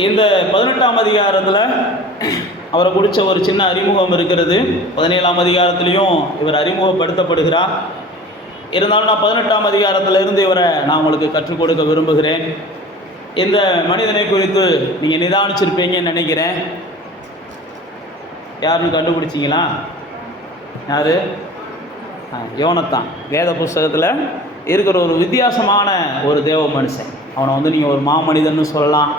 இந்த 18ஆம் அதிகாரத்தில் அவரை குறித்த ஒரு சின்ன அறிமுகம் இருக்கிறது. 17ஆம் அதிகாரத்திலையும் இவர் அறிமுகப்படுத்தப்படுகிறார். இருந்தாலும் நான் 18ஆம் அதிகாரத்திலிருந்து இவரை நான் உங்களுக்கு கற்றுக் கொடுக்க விரும்புகிறேன். இந்த மனிதனை குறித்து நீங்கள் நிதானிச்சிருப்பீங்கன்னு நினைக்கிறேன். யாருன்னு கண்டுபிடிச்சிங்களா? யார்? யோனத்தான். வேத புஸ்தகத்தில் இருக்கிற ஒரு வித்தியாசமான ஒரு தேவ மனுஷன். அவனை நீங்கள் ஒரு மாமனிதன்னு சொல்லலாம்,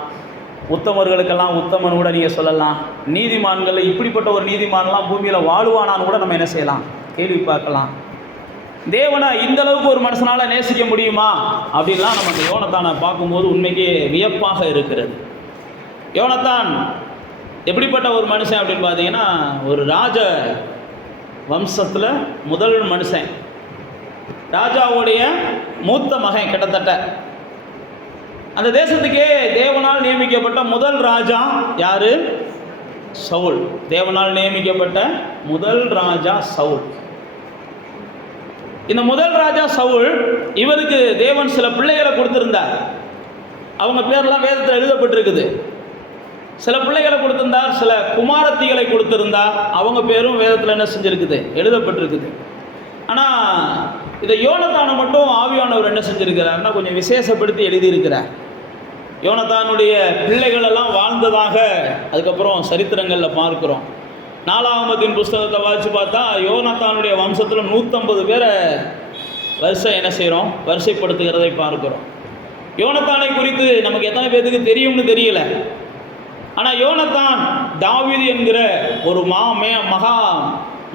உத்தமர்களுக்கெல்லாம் உத்தமன் கூட நீங்கள் சொல்லலாம். நீதிமான்கள், இப்படிப்பட்ட ஒரு நீதிமான்லாம் பூமியில் வாழுவானான்னு கூட நம்ம என்ன செய்யலாம், கேள்வி பார்க்கலாம். தேவனை இந்த அளவுக்கு ஒரு மனுஷனால் நேசிக்க முடியுமா அப்படின்லாம் நம்ம அந்த யோனத்தானை பார்க்கும்போது உண்மைக்கே வியப்பாக இருக்கிறது. யோனத்தான் எப்படிப்பட்ட ஒரு மனுஷன் அப்படின்னு பார்த்தீங்கன்னா, ஒரு ராஜ வம்சத்தில் முதல் மனுஷன், ராஜாவுடைய மூத்த மகன். கிட்டத்தட்ட அந்த தேசத்துக்கே தேவனால் நியமிக்கப்பட்ட முதல் ராஜா யாரு? சவுல். தேவனால் நியமிக்கப்பட்ட முதல் ராஜா சவுல். இந்த முதல் ராஜா சவுல், இவருக்கு தேவன் சில பிள்ளைகளை கொடுத்திருந்தார். அவங்க பேர்லாம் வேதத்தில் எழுதப்பட்டிருக்குது. சில பிள்ளைகளை கொடுத்திருந்தார், சில குமாரத்திகளை கொடுத்திருந்தார். அவங்க பேரும் வேதத்தில் என்ன செஞ்சிருக்குது, எழுதப்பட்டிருக்குது. ஆனால் இதை யோனத்தானை மட்டும் ஆவியானவர் என்ன செஞ்சிருக்கிறார்னா கொஞ்சம் விசேஷப்படுத்தி எழுதியிருக்கிறார். யோனத்தானுடைய பிள்ளைகள் எல்லாம் வாழ்ந்ததாக அதுக்கப்புறம் சரித்திரங்களில் பார்க்கிறோம். 4ஆகமத்தின் புஸ்தகத்தை வாசித்து பார்த்தா யோனத்தானுடைய வம்சத்தில் 150 பேரை வரிசை என்ன செய்கிறோம், வரிசைப்படுத்துகிறதை பார்க்கிறோம். யோனத்தானை குறித்து நமக்கு எத்தனை பேருக்கு தெரியும்னு தெரியல. ஆனால் யோனத்தான் தாவீது என்கிற ஒரு மகா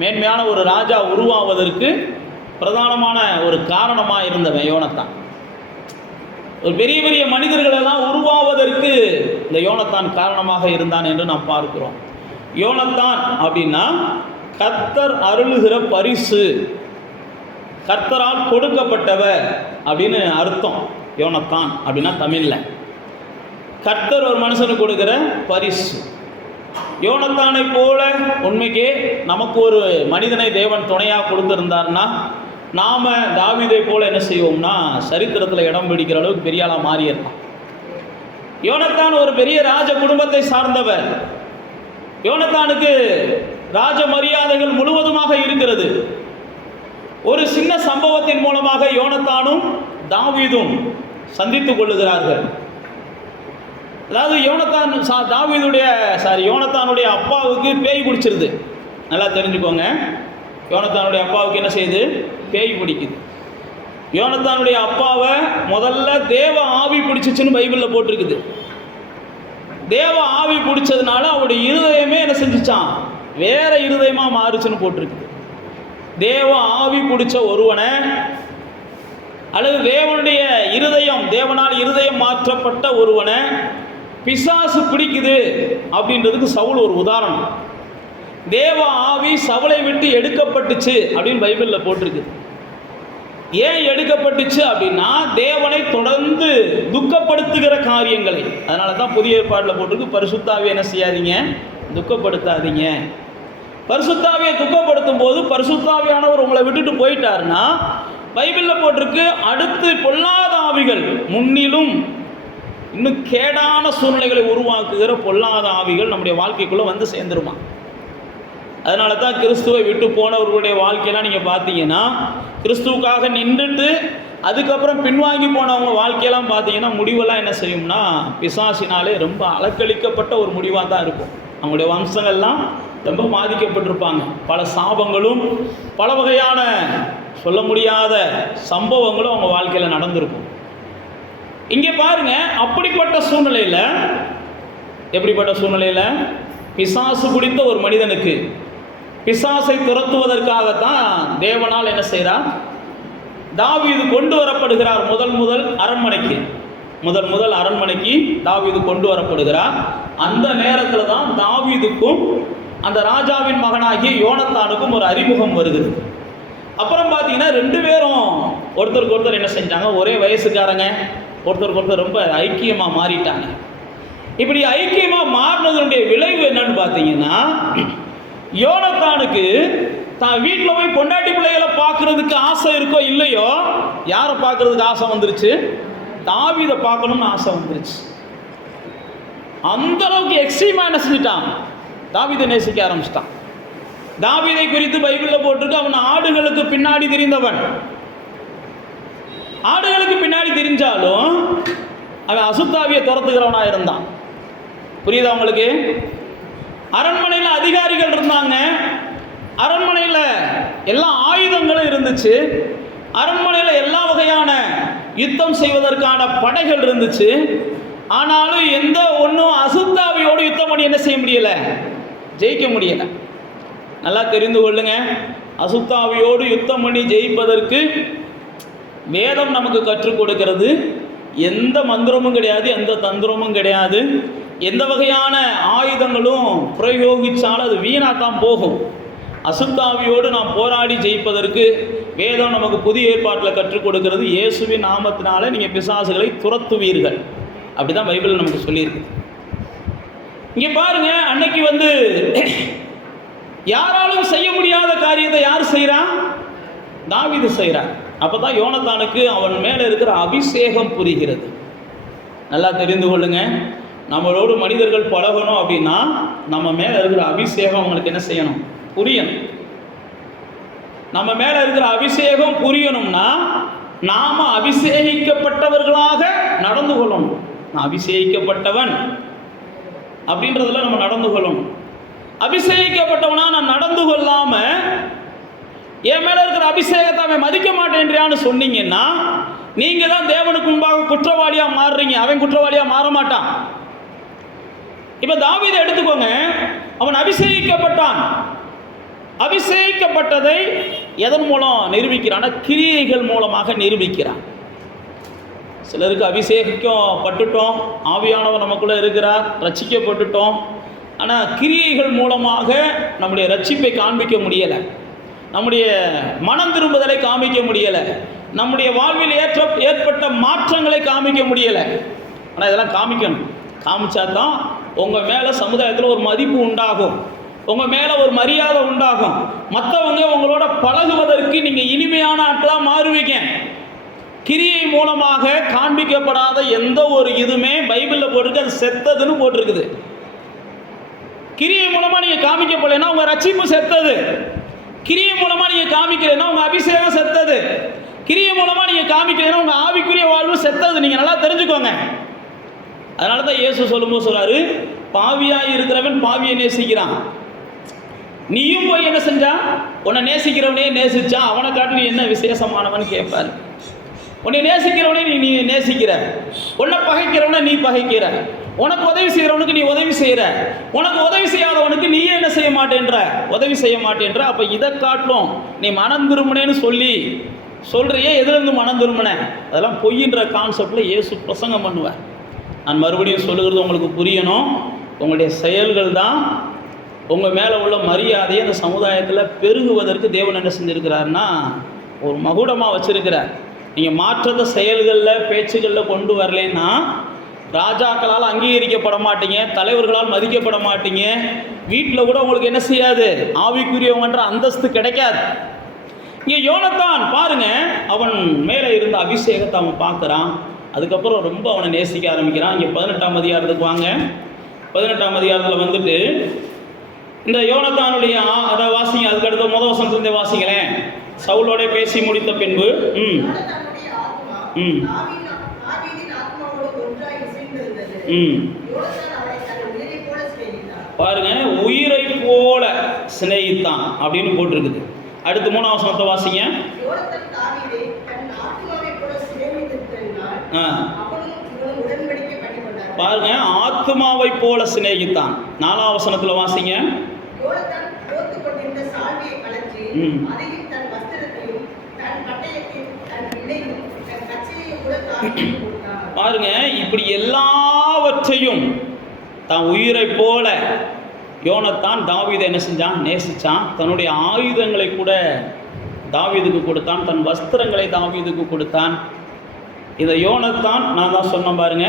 மேன்மையான ஒரு ராஜா உருவாவதற்கு பிரதானமான ஒரு காரணமாக இருந்தவன் யோனத்தான். ஒரு பெரிய பெரிய மனிதர்களெல்லாம் உருவாவதற்கு இந்த யோனத்தான் காரணமாக இருந்தான் என்று நாம் பார்க்கிறோம். யோனத்தான் அப்படின்னா கர்த்தர் அருளுகிற பரிசு, கர்த்தரால் கொடுக்கப்பட்டவர் அப்படின்னு அர்த்தம். யோனத்தான் அப்படின்னா தமிழில் கர்த்தர் ஒரு மனுஷனுக்கு கொடுக்கிற பரிசு. யோனத்தானை போல உண்மைக்கே நமக்கு ஒரு மனிதனை தேவன் துணையாக கொடுத்திருந்தார்னா நாம் தாவீதை போல என்ன செய்வோம்னா சரித்திரத்தில் இடம் பிடிக்கிற அளவுக்கு பெரிய ஆளாக மாறிடலாம். யோனத்தான் ஒரு பெரிய ராஜ குடும்பத்தை சார்ந்தவர். யோனத்தானுக்கு ராஜ மரியாதைகள் முழுவதுமாக இருக்கிறது. ஒரு சின்ன சம்பவத்தின் மூலமாக யோனத்தானும் தாவீதும் சந்தித்துக் கொள்ளுகிறார்கள். அதாவது யோனத்தானுடைய அப்பாவுக்கு பேய் பிடிச்சிருது. நல்லா தெரிஞ்சுக்கோங்க, யோனத்தானுடைய அப்பாவுக்கு என்ன செய்யுது, பேய் பிடிக்குது. யோனத்தானுடைய அப்பாவை முதல்ல தேவ ஆவி பிடிச்சிச்சுன்னு பைபிளில் போட்டிருக்குது. தேவ ஆவி பிடிச்சதுனால அவருடைய இருதயமே என்ன செஞ்சிச்சான், வேற இருதயமாக மாறுச்சுன்னு போட்டிருக்குது. தேவ ஆவி பிடிச்ச ஒருவனை அல்லது தேவனுடைய இருதயம், தேவனால் இருதயம் மாற்றப்பட்ட ஒருவனை பிசாசு பிடிக்குது அப்படின்றதுக்கு சவுல் ஒரு உதாரணம். தேவ ஆவி சவுலை விட்டு எடுக்கப்பட்டுச்சு அப்படின்னு பைபிளில் போட்டிருக்கு. ஏன் எடுக்கப்பட்டுச்சு அப்படின்னா தேவனை தொடர்ந்து துக்கப்படுத்துகிற காரியங்களை. அதனால தான் புதிய ஏற்பாட்டில் போட்டிருக்கு, பரிசுத்தாவியை என்ன செய்யாதீங்க, துக்கப்படுத்தாதீங்க. பரிசுத்தாவியை துக்கப்படுத்தும் போது பரிசுத்தாவியானவர் உங்களை விட்டுட்டு போயிட்டாருன்னா பைபிளில் போட்டிருக்கு, அடுத்து பொல்லாத ஆவிகள், முன்னிலும் இன்னும் கேடான சூழ்நிலைகளை உருவாக்குகிற பொல்லாத ஆவிகள் நம்முடைய வாழ்க்கைக்குள்ளே வந்து சேர்ந்துருமா. அதனால தான் கிறிஸ்துவை விட்டு போனவர்களுடைய வாழ்க்கையெல்லாம் நீங்கள் பார்த்தீங்கன்னா, கிறிஸ்துவுக்காக நின்றுட்டு அதுக்கப்புறம் பின்வாங்கி போனவங்க வாழ்க்கையெல்லாம் பார்த்தீங்கன்னா முடிவெல்லாம் என்ன செய்யும்னா பிசாசினாலே ரொம்ப அலக்களிக்கப்பட்ட ஒரு முடிவாக தான் இருக்கும். அவங்களுடைய வம்சங்கள்லாம் ரொம்ப பாதிக்கப்பட்டிருப்பாங்க. பல சாபங்களும் பல வகையான சொல்ல முடியாத சம்பவங்களும் அவங்க வாழ்க்கையில் நடந்திருக்கும். இங்கே பாருங்க, அப்படிப்பட்ட சூழ்நிலையில், எப்படிப்பட்ட சூழ்நிலையில் பிசாசு பிடித்த ஒரு மனிதனுக்கு பிசாசை துரத்துவதற்காகத்தான் தேவனால் என்ன செய்கிறார், தாவீது கொண்டு வரப்படுகிறார். முதல் அரண்மனைக்கு தாவீது கொண்டு வரப்படுகிறார். அந்த நேரத்தில் தான் தாவீதுக்கும் அந்த ராஜாவின் மகனாகிய யோனத்தானுக்கும் ஒரு அறிமுகம் வருகிறது. அப்புறம் பார்த்தீங்கன்னா 2 பேரும் ஒருத்தருக்கு ஒருத்தர் என்ன செஞ்சாங்க, ஒரே வயசுக்காரங்க, ஒருத்தருக்கு ஒருத்தர் ரொம்ப ஐக்கியமாக மாறிட்டாங்க. இப்படி ஐக்கியமாக மாறினதனுடைய விளைவு என்னன்னு பார்த்தீங்கன்னா, யோனத்தானுக்கு தான் வீட்டில் போய் பொண்டாட்டி பிள்ளைகளை பார்க்கறதுக்கு ஆசை இருக்கோ இல்லையோ, யாரை பார்க்கறதுக்கு ஆசை வந்துருச்சு, தாவீதை பார்க்கணும்னு ஆசை வந்துருச்சு. அந்த அளவுக்கு எக்ஸ்ட்ரீமா என்ன செஞ்சுட்டான், தாவீதை நேசிக்க ஆரம்பிச்சிட்டான். தாவீதை குறித்து பைபிளில் போட்டிருக்கு, அவன் ஆடுகளுக்கு பின்னாடி திரிந்தவன். ஆடுகளுக்கு பின்னாடி திரிஞ்சாலும் அவன் அசுத்தாவியை துரத்துகிறவனா இருந்தான். புரியுதா உங்களுக்கு? அரண்மனையில் அதிகாரிகள் இருந்தாங்க, அரண்மனையில் எல்லா ஆயுதங்களும் இருந்துச்சு, அரண்மனையில் எல்லா வகையான யுத்தம் செய்வதற்கான படைகள் இருந்துச்சு. ஆனாலும் எந்த ஒன்றும் அசுத்தாவியோடு யுத்தம் பண்ணி என்ன செய்ய முடியலை, ஜெயிக்க முடியலை. நல்லா தெரிந்து கொள்ளுங்க, அசுத்தாவியோடு யுத்தம் பண்ணி ஜெயிப்பதற்கு வேதம் நமக்கு கற்றுக் கொடுக்கிறது. எந்த மந்திரமும் கிடையாது, எந்த தந்திரமும் கிடையாது, எந்த வகையான ஆயுதங்களும் பிரயோகித்தாலும் அது வீணாத்தான் போகும். அசுத்தாவியோடு நாம் போராடி ஜெயிப்பதற்கு வேதம் நமக்கு புதிய ஏற்பாட்டில் கற்றுக் கொடுக்கிறது. இயேசுவின் நாமத்தினால நீங்கள் பிசாசுகளை துரத்துவீர்கள், அப்படி தான் பைபிள் நமக்கு சொல்லியிருக்கு. இங்கே பாருங்க, அன்னைக்கு யாராலும் செய்ய முடியாத காரியத்தை யார் செய்கிறான், தாவீது செய்கிறான். அப்போ தான் யோனத்தானுக்கு அவன் மேலே இருக்கிற அபிஷேகம் புரிகிறது. நல்லா தெரிந்து கொள்ளுங்க, நம்மளோடு மனிதர்கள் பழகணும் அப்படின்னா நம்ம மேலே இருக்கிற அபிஷேகம் அவங்களுக்கு என்ன செய்யணும், புரியணும். நம்ம மேலே இருக்கிற அபிஷேகம் புரியணும்னா நாம் அபிஷேகிக்கப்பட்டவர்களாக நடந்து கொள்ளணும். நான் அபிஷேகிக்கப்பட்டவன் அப்படின்றதுல நம்ம நடந்து கொள்ளணும். அபிஷேகிக்கப்பட்டவனா நான் நடந்து கொள்ளாம என் மேல இருக்கிற அபிஷேகத்தை அவன் மதிக்க மாட்டேன்றியான்னு சொன்னீங்கன்னா நீங்க தான் தேவனுக்கு முன்பாக குற்றவாளியா மாறுறீங்க, அவன் குற்றவாளியா மாற மாட்டான். இப்ப தாவீதை எடுத்துக்கோங்க, அவன் அபிஷேகிக்கப்பட்டான். அபிஷேகிக்கப்பட்டதை எதன் மூலம் நிரூபிக்கிறான், கிரியைகள் மூலமாக நிரூபிக்கிறான். சிலருக்கு அபிஷேகிக்கப்பட்டுட்டோம், ஆவியானவர் நமக்குள்ள இருக்கிறார், ரட்சிக்கப்பட்டுட்டோம், ஆனால் கிரியைகள் மூலமாக நம்முடைய ரட்சிப்பை காண்பிக்க முடியலை, நம்முடைய மனம் திரும்புதலை காமிக்க முடியலை, நம்முடைய வாழ்வில் ஏற்பட்ட மாற்றங்களை காமிக்க முடியலை. ஆனால் இதெல்லாம் காமிக்கணும். காமிச்சா தான் உங்கள் மேலே சமுதாயத்தில் ஒரு மதிப்பு உண்டாகும், உங்கள் மேலே ஒரு மரியாதை உண்டாகும், மற்றவங்க உங்களோட பழகுவதற்கு நீங்கள் இனிமையான ஆட்களாக மாறுவீங்க. கிரியை மூலமாக காண்பிக்கப்படாத எந்த ஒரு இதுவுமே பைபிளில் போட்டிருக்கு, அது செத்ததுன்னு போட்டிருக்குது. கிரியை மூலமாக நீங்கள் காமிக்கப்படலைன்னா உங்கள் ரட்சிப்பு செத்தது. கிரியை மூலமாக நீங்கள் காமிக்கலைன்னா உங்கள் அபிஷேகம் செத்தது. கிரியை மூலமாக நீங்கள் காமிக்கலைன்னா உங்கள் ஆவிக்குரிய வாழ்வு செத்தது. நீங்கள் நல்லா தெரிஞ்சுக்கோங்க. அதனால தான் இயேசு சொல்லும்போது சொல்றாரு, பாவியாக இருக்கிறவன் பாவியை நேசிக்கிறான். நீயும் போய் என்ன செஞ்சா, உன்னை நேசிக்கிறவனே நேசிச்சா அவனை காட்டி நீ என்ன விசேஷமானவன் கேட்பாரு. உன்னை நேசிக்கிறவனே நீ நேசிக்கிற, உன்னை பகைக்கிறவனை நீ பகைக்கிற, உனக்கு உதவி செய்கிறவனுக்கு நீ உதவி செய்கிற, உனக்கு உதவி செய்யாதவனுக்கு நீயே என்ன செய்ய மாட்டேன்ற, உதவி செய்ய மாட்டேன்ற. அப்போ இதை காட்டிலும் நீ மனம் திரும்பினேன்னு சொல்கிறியே, எதுலேருந்து மனம் திரும்பின, அதெல்லாம் பொய்யின்ற கான்செப்டில் இயேசு பிரசங்கம் பண்ணுவார். நான் மறுபடியும் சொல்லுகிறது உங்களுக்கு புரியணும். உங்களுடைய செயல்கள் தான் உங்கள் மேலே உள்ள மரியாதையை அந்த சமுதாயத்தில் பெருகுவதற்கு தேவன் என்ன செஞ்சுருக்கிறாருன்னா ஒரு மகுடமாக வச்சுருக்கிறார். நீங்கள் மாற்றத்தை செயல்களில் பேச்சுகளில் கொண்டு வரலைன்னா ராஜாக்களால் அங்கீகரிக்கப்பட மாட்டீங்க, தலைவர்களால் மதிக்கப்பட மாட்டீங்க, வீட்டில் கூட உங்களுக்கு என்ன செய்யாது, ஆவிக்குரியவங்கன்ற அந்தஸ்து கிடைக்காது. இங்கே யோனத்தான் பாருங்க, அவன் மேலே இருந்த அபிஷேகத்தை அவன் பார்க்குறான். அதுக்கப்புறம் ரொம்ப அவனை நேசிக்க ஆரம்பிக்கிறான். இங்கே 18ஆம் அதிகாரத்துக்கு வாங்க. 18ஆம் அதிகாரத்தில் வந்துட்டு இந்த யோனத்தானுடைய அதை வாசிங்க. அதுக்கடுத்த முதல் வசனத்திலிருந்தே வாசிங்களேன். சவுலோட பேசி முடித்த பின்பு பாருங்க, உயிரை போல சிநேகித்தான் அப்படின்னு போட்டிருக்குது. அடுத்து 3ஆம் வசனத்தை வாசிங்க. பாருங்க, ஆத்மாவை போல சிநேகித்தான். 4ஆம் வசனத்தில் வாசிங்க. பாருங்க, இப்படி எல்லாவற்றையும் தான் உயிரை போல யோனத்தான் தாவீதை என்ன செஞ்சான், நேசிச்சான். தன்னுடைய ஆயுதங்களை கூட தாவீதுக்கு கொடுத்தான், தன் வஸ்திரங்களை தாவீதுக்கு கொடுத்தான். இதை யோனத்தான், நான் தான் சொன்னேன் பாருங்க,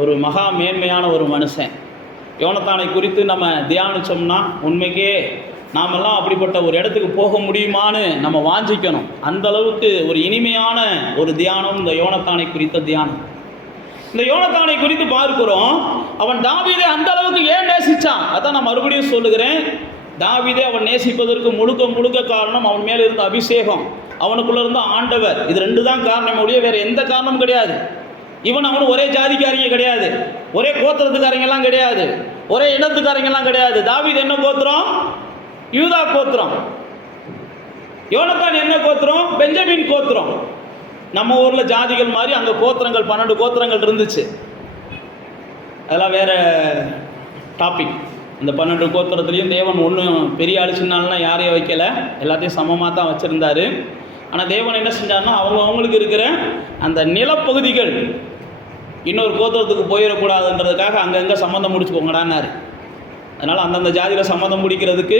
ஒரு மகா மேன்மையான ஒரு மனுஷன். யோனத்தானை குறித்து நம்ம தியானிச்சோம்னா உண்மைக்கே நாமெல்லாம் அப்படிப்பட்ட ஒரு இடத்துக்கு போக முடியுமான்னு நம்ம வாஞ்சிக்கணும். அந்த அளவுக்கு ஒரு இனிமையான ஒரு தியானம் இந்த யோனத்தானை குறித்த தியானம். இந்த யோனத்தானை குறித்து பார்க்கிறோம். அவன் தாவீதை அந்த அளவுக்கு ஏன் நேசிச்சான்? அதான் நான் மறுபடியும் சொல்லுகிறேன். தாவீதை அவன் நேசிப்பதற்கு முழுக்க முழுக்க காரணம் அவன் மேலே இருந்த அபிஷேகம், அவனுக்குள்ள இருந்த ஆண்டவர். இது ரெண்டு தான் காரணம் ஒழிய வேற எந்த காரணமும் கிடையாது. அவனும் ஒரே ஜாதிக்காரங்க கிடையாது, ஒரே கோத்திரத்துக்காரங்கெல்லாம் கிடையாது, ஒரே இனத்துக்காரங்கெல்லாம் கிடையாது. தாவீது என்ன கோத்திரம்? யூதா கோத்திரம். யோனத்தான் என்ன கோத்திரம்? பெஞ்சமின் கோத்திரம். நம்ம ஊரில் ஜாதிகள் மாதிரி அங்கே கோத்திரங்கள் 12 கோத்திரங்கள் இருந்துச்சு. அதெல்லாம் வேற டாபிக். இந்த 12 கோத்திரத்துலேயும் தேவன் ஒன்றும் பெரிய அழிச்சினாலாம் யாரையும் வைக்கல, எல்லாத்தையும் சமமாக தான் வச்சுருந்தாரு. ஆனால் தேவன் என்ன செஞ்சார்னா அவங்களுக்கு இருக்கிற அந்த நிலப்பகுதிகள் இன்னொரு கோத்திரத்துக்கு போயிடக்கூடாதுன்றதுக்காக அங்கங்கே சம்மந்தம் முடிச்சுக்கோங்கடான்னாரு. அதனால் அந்தந்த ஜாதியில் சம்மந்தம் முடிக்கிறதுக்கு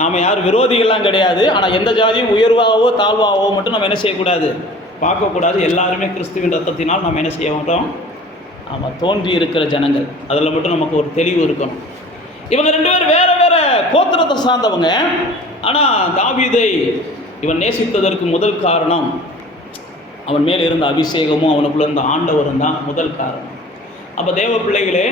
நாம் யாரும் விரோதிகள்லாம் கிடையாது. ஆனால் எந்த ஜாதியும் உயர்வாகவோ தாழ்வாகவோ மட்டும் நம்ம என்ன செய்யக்கூடாது, பார்க்கக்கூடாது. எல்லாருமே கிறிஸ்துவின் ரத்தத்தினால் நம்ம என்ன செய்ய மாட்டோம், ஆமாம், தோன்றி இருக்கிற ஜனங்கள். அதில் மட்டும் நமக்கு ஒரு தெளிவு இருக்கணும். இவங்க 2 பேர் வேற வேற கோத்திரத்தை சார்ந்தவங்க. ஆனால் தாவீதை இவன் நேசித்ததற்கு முதல் காரணம் அவன் மேல் இருந்த அபிஷேகமும் அவனுக்குள்ள இருந்த ஆண்டவரும் தான் முதல் காரணம். அப்போ தேவ பிள்ளைகளே,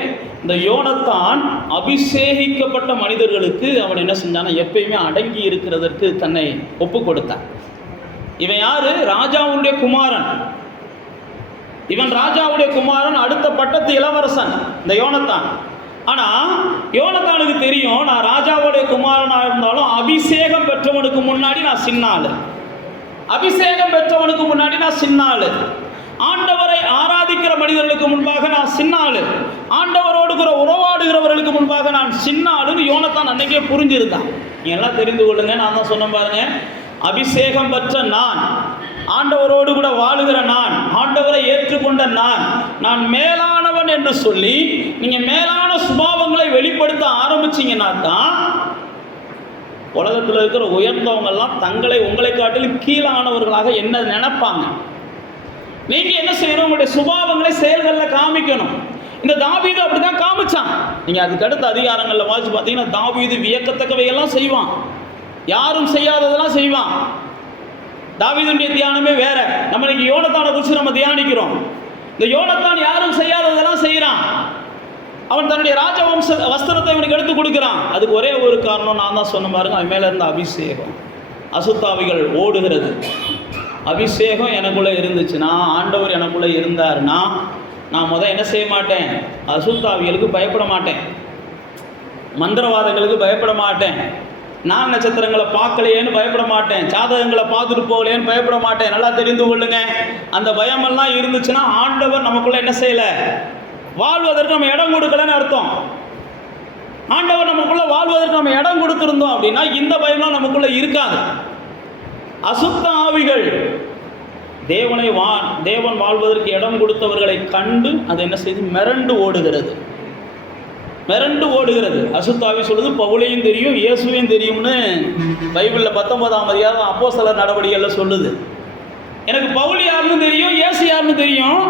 இந்த யோனத்தான் அபிஷேகிக்கப்பட்ட மனிதர்களுக்கு அவன் என்ன செஞ்சானா எப்பயுமே அடங்கி இருக்கிறதற்கு தன்னை ஒப்பு கொடுத்தான். இவன் யாரு? ராஜாவுடைய குமாரன். இவன் ராஜாவுடைய குமாரன், அடுத்த பட்டத்து இளவரசன் இந்த யோனத்தான். ஆனால் யோனத்தானுக்கு தெரியும், நான் ராஜாவுடைய குமாரனாக இருந்தாலும் அபிஷேகம் பெற்றவனுக்கு முன்னாடி நான் சின்ன ஆளு. அபிஷேகம் பெற்றவனுக்கு முன்னாடி நான் சின்ன ஆளு. ஆண்டவரை ஆராதிக்கிற மனிதர்களுக்கு முன்பாக நான் சின்ன ஆளு. ஆண்டவரோடு கூட உறவாடுகிறவர்களுக்கு முன்பாக நான் சின்ன ஆளுன்னு யோனத்தான் அன்னைக்கே புரிஞ்சிருந்தான். நீங்க எல்லாம் தெரிந்து கொள்ளுங்க. நான் தான் சொன்ன பாருங்க, அபிஷேகம் பெற்ற நான், ஆண்டவரோடு கூட வாழுகிற நான், ஆண்டவரை ஏற்றுக்கொண்ட நான் மேலானவன் என்று சொல்லி நீங்க மேலான சுபாவங்களை வெளிப்படுத்த ஆரம்பிச்சீங்கன்னா தான் உலகத்தில் இருக்கிற உயர்ந்தவங்க எல்லாம் தங்களை உங்களை காட்டிலும் கீழானவர்களாக என்ன நினைப்பாங்க. நீங்க என்ன செய்யணும்? உங்களுடைய சுபாவங்களை செயல்களில் காமிக்கணும். இந்த தாவீது அப்படிதான் காமிச்சான். நீங்க அதுக்கு அடுத்த அதிகாரங்களில் வாசிச்சு பார்த்தீங்கன்னா தாவீது வியக்கத்தக்கவையெல்லாம் செய்வான், யாரும் செய்யாததெல்லாம் செய்வான். தாவீதுடைய தியானமே வேற. நம்ம இன்னைக்கு யோனத்தானை குறித்து நம்ம தியானிக்கிறோம். இந்த யோனத்தான் யாரும் செய்யாததெல்லாம் செய்யறான். அவன் தன்னுடைய ராஜவம்ச வஸ்திரத்தை அவனுக்கு எடுத்து கொடுக்கிறான். அதுக்கு ஒரே ஒரு காரணம் நான் தான் சொன்ன பாருங்க, அவன் மேல இருந்த அபிஷேகம். அசுத்தாவிகள் ஓடுகிறது. அபிஷேகம் எனக்குள்ள இருந்துச்சுன்னா, ஆண்டவர் எனக்குள்ள இருந்தாருன்னா, நான் என்ன செய்ய மாட்டேன், அசுத்தாவிகளுக்கு பயப்பட மாட்டேன், மந்திரவாதங்களுக்கு பயப்பட மாட்டேன், நான் நட்சத்திரங்களை பார்க்கலையேன்னு பயப்பட மாட்டேன், ஜாதகங்களை பார்த்துட்டு போகலையேன்னு பயப்பட மாட்டேன். நல்லா தெரிந்து கொள்ளுங்க. அந்த பயமெல்லாம் இருந்துச்சுன்னா ஆண்டவர் நமக்குள்ள என்ன செய்யலை, வாழ்வதற்கு நம்ம இடம் கொடுக்கலன்னு அர்த்தம். ஆண்டவர் நமக்குள்ள வாழ்வதற்கு நம்ம இடம் கொடுத்துருந்தோம் அப்படின்னா இந்த பயம்லாம் நமக்குள்ள இருக்காது. அசுத்த ஆவிகள் தேவன் வாழ்வதற்கு இடம் கொடுத்தவர்களை கண்டு அது என்ன செய்து மிரண்டு ஓடுகிறது. அசுத்தாவி சொல்லுது, பவுலையும் தெரியும் இயேசுவையும் தெரியும்னு பைபிளில் 19ஆம் அதிகாரம் அப்போஸ்தலர் நடவடிக்கைகளில் சொல்லுது. எனக்கு பவுல் யாருன்னு தெரியும், இயேசு யாருன்னு தெரியும்,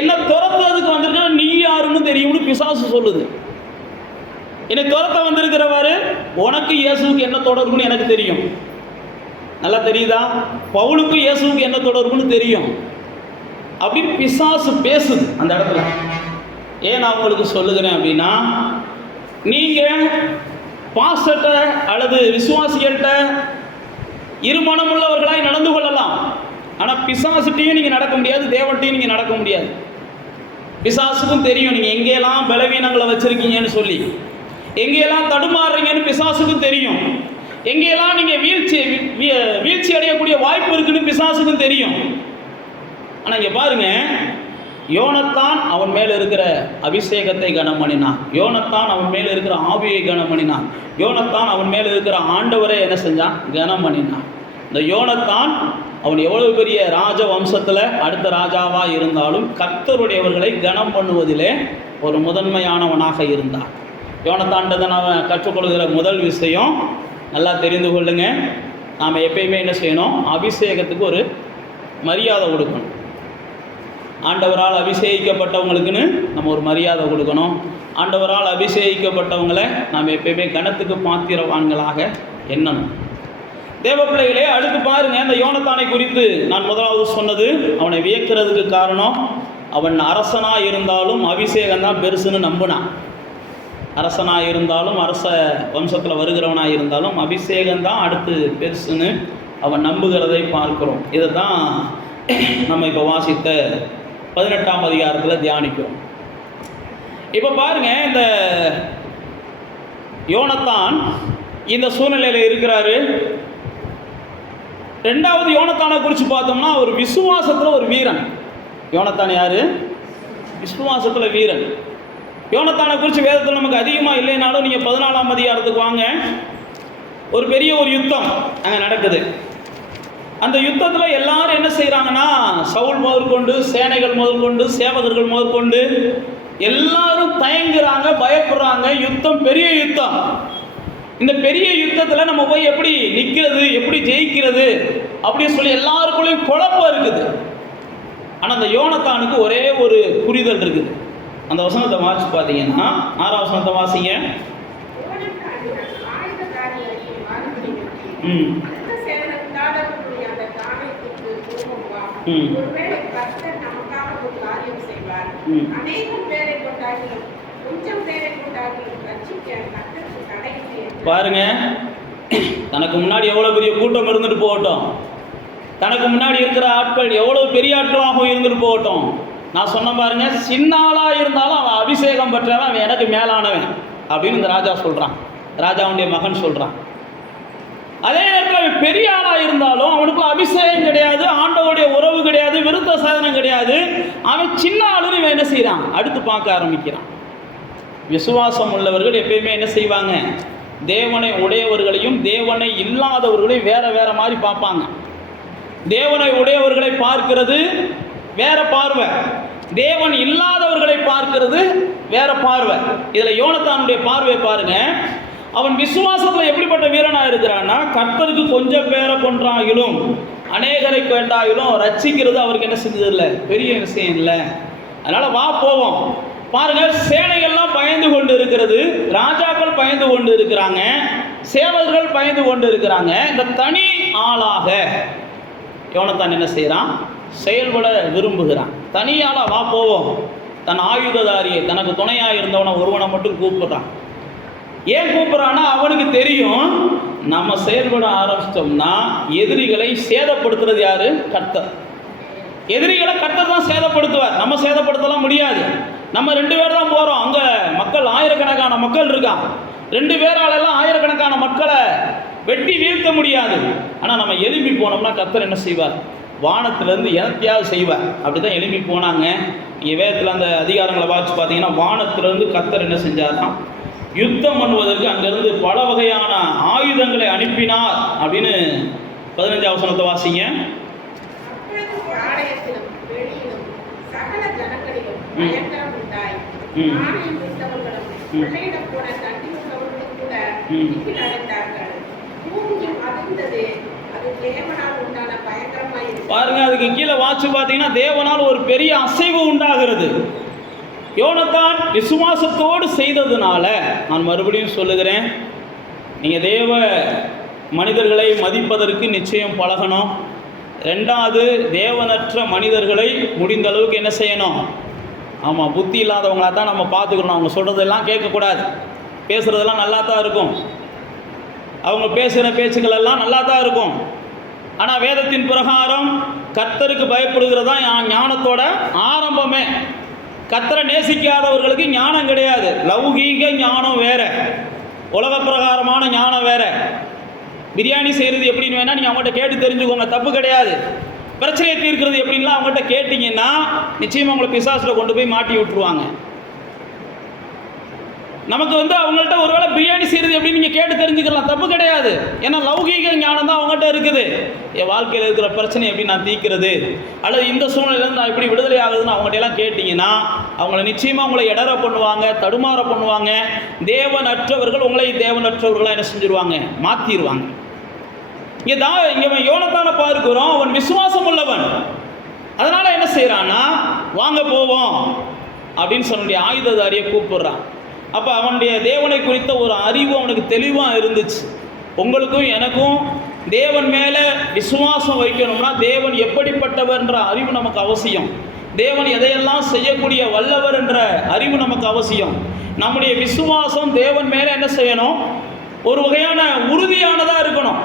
என்ன துரத்துறதுக்கு வந்திருக்கிற நீ யாருன்னு தெரியும்னு பிசாசு சொல்லுது. என்னை துரத்த வந்திருக்கிறவாரு உனக்கு இயேசுவுக்கு என்ன தொடர்புன்னு எனக்கு தெரியும். நல்லா தெரியுதா? பவுலுக்கு இயேசுவுக்கு என்ன தொடர்புன்னு தெரியும் அப்படின்னு பிசாசு பேசுது அந்த இடத்துல. ஏன் நான் உங்களுக்கு சொல்லுகிறேன் அப்படின்னா, நீங்கள் பாஸ்டர்கிட்ட அல்லது விசுவாசிகள்கிட்ட இருமனமுள்ளவர்களாய் நடந்து கொள்ளலாம். ஆனால் பிசாசுட்டையும் நீங்கள் நடக்க முடியாது, தேவன்ட்டையும் நீங்கள் நடக்க முடியாது. பிசாசுக்கும் தெரியும் நீங்கள் எங்கேயெல்லாம் பலவீனங்களை வச்சுருக்கீங்கன்னு சொல்லி, எங்கேயெல்லாம் தடுமாறுறீங்கன்னு பிசாசுக்கும் தெரியும், எங்கேயெல்லாம் நீங்கள் வீழ்ச்சி அடையக்கூடிய வாய்ப்பு இருக்குன்னு பிசாசுக்கும் தெரியும். ஆனால் இங்கே பாருங்க, யோனத்தான் அவன் மேல் இருக்கிற அபிஷேகத்தை கனம் பண்ணினான். யோனத்தான் அவன் மேல் இருக்கிற ஆவியை கனம் பண்ணினான். யோனத்தான் அவன் மேல் இருக்கிற ஆண்டவரை என்ன செஞ்சான், கனம் பண்ணினான். இந்த யோனத்தான் அவன் எவ்வளவு பெரிய ராஜ வம்சத்தில் அடுத்த ராஜாவாக இருந்தாலும் கர்த்தருடையவர்களை கனம் பண்ணுவதிலே ஒரு முதன்மையானவனாக இருந்தான். யோனத்தான்ட்டு நான் கற்றுக்கொள்கிற முதல் விஷயம் நல்லா தெரிந்து கொள்ளுங்க. நாம் எப்பயுமே என்ன செய்யணும், அபிஷேகத்துக்கு ஒரு மரியாதை கொடுக்கணும். ஆண்டவரால் அபிஷேகிக்கப்பட்டவங்களுக்குன்னு நம்ம ஒரு மரியாதை கொடுக்கணும். ஆண்டவரால் அபிஷேகிக்கப்பட்டவங்களை நாம் எப்பயுமே கனத்துக்கு பாத்திரவான்களாக எண்ணணும். தேவ பிள்ளைகளே, அடுத்து பாருங்க, இந்த யோனத்தானை குறித்து நான் முதலாவது சொன்னது அவனை வியக்கிறதுக்கு காரணம் அவன் அரசனாக இருந்தாலும் அபிஷேகம் தான் பெருசுன்னு நம்பினான். அரசனாக இருந்தாலும் அரச வம்சத்தில் வருகிறவனாக இருந்தாலும் அபிஷேகம் தான் அடுத்து பெருசுன்னு அவன் நம்புகிறதை பார்க்கிறோம். இதை தான் நம்ம இப்போ வாசித்த 18ஆம் அதிகாரத்தில் தியானிக்கிறோம். இப்போ பாருங்க, இந்த யோனத்தான் இந்த சூழ்நிலையில் இருக்கிறாரு. ரெண்டாவது யோனத்தானை குறித்து பார்த்தோம்னா ஒரு விசுவாசத்தில் ஒரு வீரன். யோனத்தான் யாரு? விசுவாசத்தில் வீரன். யோனத்தானை குறித்து வேதத்தில் நமக்கு அதிகமாக இல்லைனாலும் நீங்கள் 14ஆம் அதிகாரத்துக்கு வாங்க. ஒரு பெரிய ஒரு யுத்தம் அங்கே நடக்குது. அந்த யுத்தத்தில் எல்லாரும் என்ன செய்கிறாங்கன்னா, சவுல் முதற்கொண்டு, சேனைகள் முதற்கொண்டு, சேவகர்கள் முதற்கொண்டு எல்லாரும் தயங்குறாங்க, பயப்படுறாங்க. யுத்தம் பெரிய யுத்தம். இந்த பெரிய யுத்தத்தில் நம்ம போய் எப்படி நிற்கிறது, எப்படி ஜெயிக்கிறது அப்படின்னு சொல்லி எல்லாருக்குள்ளேயும் குழப்பம் இருக்குது. ஆனால் அந்த யோனத்தானுக்கு ஒரே ஒரு புரிதல் இருக்குது. அந்த வசனத்தை வாசி பார்த்தீங்கன்னா 6ஆம் வசனத்தை வாசிங்க. பாருங்க, தனக்கு முன்னாடி எவ்வளோ பெரிய கூட்டம் இருந்துட்டு போகட்டும், தனக்கு முன்னாடி இருக்கிற ஆட்கள் எவ்வளோ பெரிய ஆட்களாகவும் இருந்துட்டு போகட்டும், நான் சொன்ன பாருங்க, சின்ன ஆளாக இருந்தாலும் அவன் அபிஷேகம் பெற்றவன், அவன் எனக்கு மேலானவன் அப்படின்னு இந்த ராஜா சொல்கிறான். ராஜாவுடைய மகன் சொல்கிறான். அதே நேரத்தில் அவன் பெரிய ஆளாக இருந்தாலும் அவனுக்கு அபிஷேகம் கிடையாது, ஆண்டவருடைய உறவு கிடையாது, விருத்த சாதனம் கிடையாது. அவன் சின்ன ஆளுன்னு இவன் என்ன செய்கிறான், அடுத்து பார்க்க ஆரம்பிக்கிறான். விசுவாசம் உள்ளவர்கள் எப்பயுமே என்ன செய்வாங்க, தேவனை உடையவர்களையும் தேவனை இல்லாதவர்களையும் வேற வேற மாதிரி பார்ப்பாங்க. தேவனை உடையவர்களை பார்க்கிறது வேற பார்வை, தேவன் இல்லாதவர்களை பார்க்கிறது வேற பார்வை. இதில் யோனத்தானுடைய பார்வை பாருங்க. அவன் விசுவாசத்தில் எப்படிப்பட்ட வீரனாக இருக்கிறான்னா, கர்த்தருக்கு கொஞ்சம் பேரை கொன்றாகிலும் அநேகரை கொண்டாகிலும் ரட்சிக்கிறது அவருக்கு என்ன செஞ்சதில்லை, பெரிய விஷயம் இல்லை. அதனால் வா போவோம். பாருங்க, சேனைகள்லாம் பயந்து கொண்டு இருக்கிறது, ராஜாக்கள் பயந்து கொண்டு இருக்கிறாங்க, சேவகர்கள் பயந்து கொண்டு இருக்கிறாங்க. இந்த தனி ஆளாக யோனத்தான் என்ன செய்கிறான், செயல்பட விரும்புகிறான். தனியாளா வா போவோம். தன் ஆயுததாரியை, தனக்கு துணையாக இருந்தவனை ஒருவனை மட்டும் கூப்பிடுறான். ஏன் கூப்பிட்றான்னா, அவனுக்கு தெரியும் நம்ம செயல்பட ஆரம்பிச்சிட்டோம்னா எதிரிகளை சேதப்படுத்துறது யாரு, கர்த்தர். எதிரிகளை கர்த்தர் தான் சேதப்படுத்துவார், நம்ம சேதப்படுத்தலாம் முடியாது. நம்ம 2 பேர் தான் போகிறோம், அங்கே மக்கள் ஆயிரக்கணக்கான மக்கள் இருக்கான். 2 பேராலெல்லாம் ஆயிரக்கணக்கான மக்களை வெட்டி வீழ்த்த முடியாது. ஆனால் நம்ம எழுப்பி போனோம்னா கர்த்தர் என்ன செய்வார், வானத்திலேருந்து எனத்தையாவது செய்வார். அப்படி தான் எழுப்பி போனாங்க. இங்கே வேதத்தில் அந்த அதிகாரங்களை வாசித்து பார்த்தீங்கன்னா, வானத்திலேருந்து கர்த்தர் என்ன செஞ்சார்னா, யுத்தம் பண்ணுவதற்கு அங்கேருந்து பல வகையான ஆயுதங்களை அனுப்பினார் அப்படின்னு 15ஆம் வசனத்தை வாசிங்க. பாருங்க, அதுக்கு கீழே வாட்சி பார்த்தீங்கன்னா தேவனால் ஒரு பெரிய அசைவு உண்டாகிறது. யோனத்தான் விசுவாசத்தோடு செய்ததுனால, நான் மறுபடியும் சொல்லுகிறேன், நீங்கள் தேவ மனிதர்களை மதிப்பதற்கு நிச்சயம் பழகணும். 2வது, தேவனற்ற மனிதர்களை முடிந்த அளவுக்கு என்ன செய்யணும், ஆமாம், புத்தி இல்லாதவங்களாக தான் நம்ம பார்த்துக்கணும். அவங்க சொல்கிறதெல்லாம் கேட்கக்கூடாது. பேசுகிறதெல்லாம் நல்லா தான் இருக்கும், அவங்க பேசுகிற பேச்சுக்கள் எல்லாம் நல்லா தான் இருக்கும். ஆனால் வேதத்தின் பிரகாரம் கர்த்தருக்கு பயப்படுகிறதா ஞானத்தோட ஆரம்பமே. கர்த்தரை நேசிக்காதவர்களுக்கு ஞானம் கிடையாது. லௌகீக ஞானம் வேற, உலக பிரகாரமான ஞானம் வேற. பிரியாணி செய்கிறது எப்படின்னு வேணால் நீங்கள் அவங்கள்ட்ட கேட்டு தெரிஞ்சுக்கோங்க, தப்பு கிடையாது. பிரச்சனையை தீர்க்கிறது எப்படின்லாம் அவங்கள்ட்ட கேட்டிங்கன்னா நிச்சயமாக அவங்களை பிசாசில் கொண்டு போய் மாட்டி விட்டுருவாங்க. நமக்கு அவங்கள்ட்ட ஒருவேளை பிரியாணி செய்கிறது எப்படின்னு நீங்கள் கேட்டு தெரிஞ்சுக்கலாம், தப்பு கிடையாது. ஏன்னா லௌகீக ஞானம் தான் அவங்கள்ட்ட இருக்குது. என் வாழ்க்கையில் இருக்கிற பிரச்சனை எப்படி நான் தீர்க்கிறது, அல்லது இந்த சூழ்நிலையிலேருந்து நான் எப்படி விடுதலை ஆகுதுன்னு அவங்கள்ட்டெல்லாம் கேட்டிங்கன்னா அவங்கள நிச்சயமாக உங்களை இடற பண்ணுவாங்க, தடுமாற பண்ணுவாங்க. தேவனற்றவர்கள் உங்களை தேவனற்றவர்களாக என்ன செஞ்சுருவாங்க, மாற்றிடுவாங்க. இங்கே யோனத்தானை பார்க்கிறோம், அவன் விசுவாசம் உள்ளவன். அதனால் என்ன செய்கிறான்னா, வாங்க போவோம் அப்படின்னு சொல்லுடைய ஆயுததாரியை கூப்பிடுறான். அப்போ அவனுடைய தேவனை குறித்த ஒரு அறிவு அவனுக்கு தெளிவாக இருந்துச்சு. உங்களுக்கும் எனக்கும் தேவன் மேலே விசுவாசம் வைக்கணும்னா தேவன் எப்படிப்பட்டவர்ன்ற அறிவு நமக்கு அவசியம். தேவன் எதையெல்லாம் செய்யக்கூடிய வல்லவர் என்ற அறிவு நமக்கு அவசியம். நம்முடைய விசுவாசம் தேவன் மேலே என்ன செய்யணும்? ஒரு வகையான உறுதியானதாக இருக்கணும்.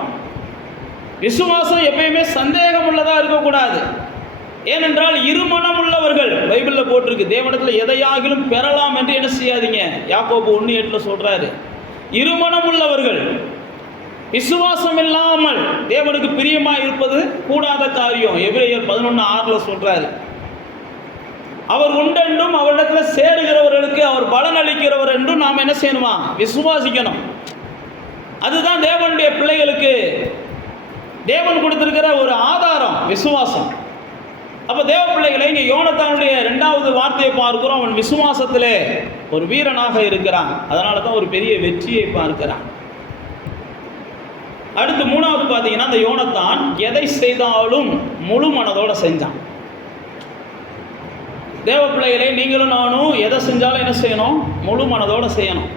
விசுவாசம் எப்பயுமே சந்தேகம் உள்ளதாக இருக்கக்கூடாது. ஏனென்றால் இருமனம் உள்ளவர்கள் பைபிளில் போட்டிருக்கு. தேவனிடத்தில் எதையாகிலும் பெறலாம் என்று என்ன செய்யாதீங்க, யாக்கோபு 1:8 சொல்றாரு. இருமனம் உள்ளவர்கள், விசுவாசம் இல்லாமல் தேவனுக்கு பிரியமாக இருப்பது கூடாத காரியம். எபிரேயர் 11:6 சொல்றாரு. அவர் உண்டென்றும் அவரிடத்தில் சேருகிறவர்களுக்கு அவர் பலன் அளிக்கிறவர் என்றும் நாம் என்ன செய்யணுமா? விசுவாசிக்கணும். அதுதான் தேவனுடைய பிள்ளைகளுக்கு தேவன் கொடுத்திருக்கிற ஒரு ஆதாரம், விசுவாசம். அப்போ தேவ பிள்ளைகளை இங்கே யோனத்தானுடைய 2வது வார்த்தையை பார்க்கிறோம். அவன் விசுவாசத்திலே ஒரு வீரனாக இருக்கிறான். அதனால தான் ஒரு பெரிய வெற்றியை பார்க்கிறான். அடுத்து 3வது பார்த்தீங்கன்னா, அந்த யோனத்தான் எதை செய்தாலும் முழு மனதோட செஞ்சான். தேவ பிள்ளைகளை நீங்களும் நானும் எதை செஞ்சாலும் என்ன செய்யணும்? முழு மனதோட செய்யணும்.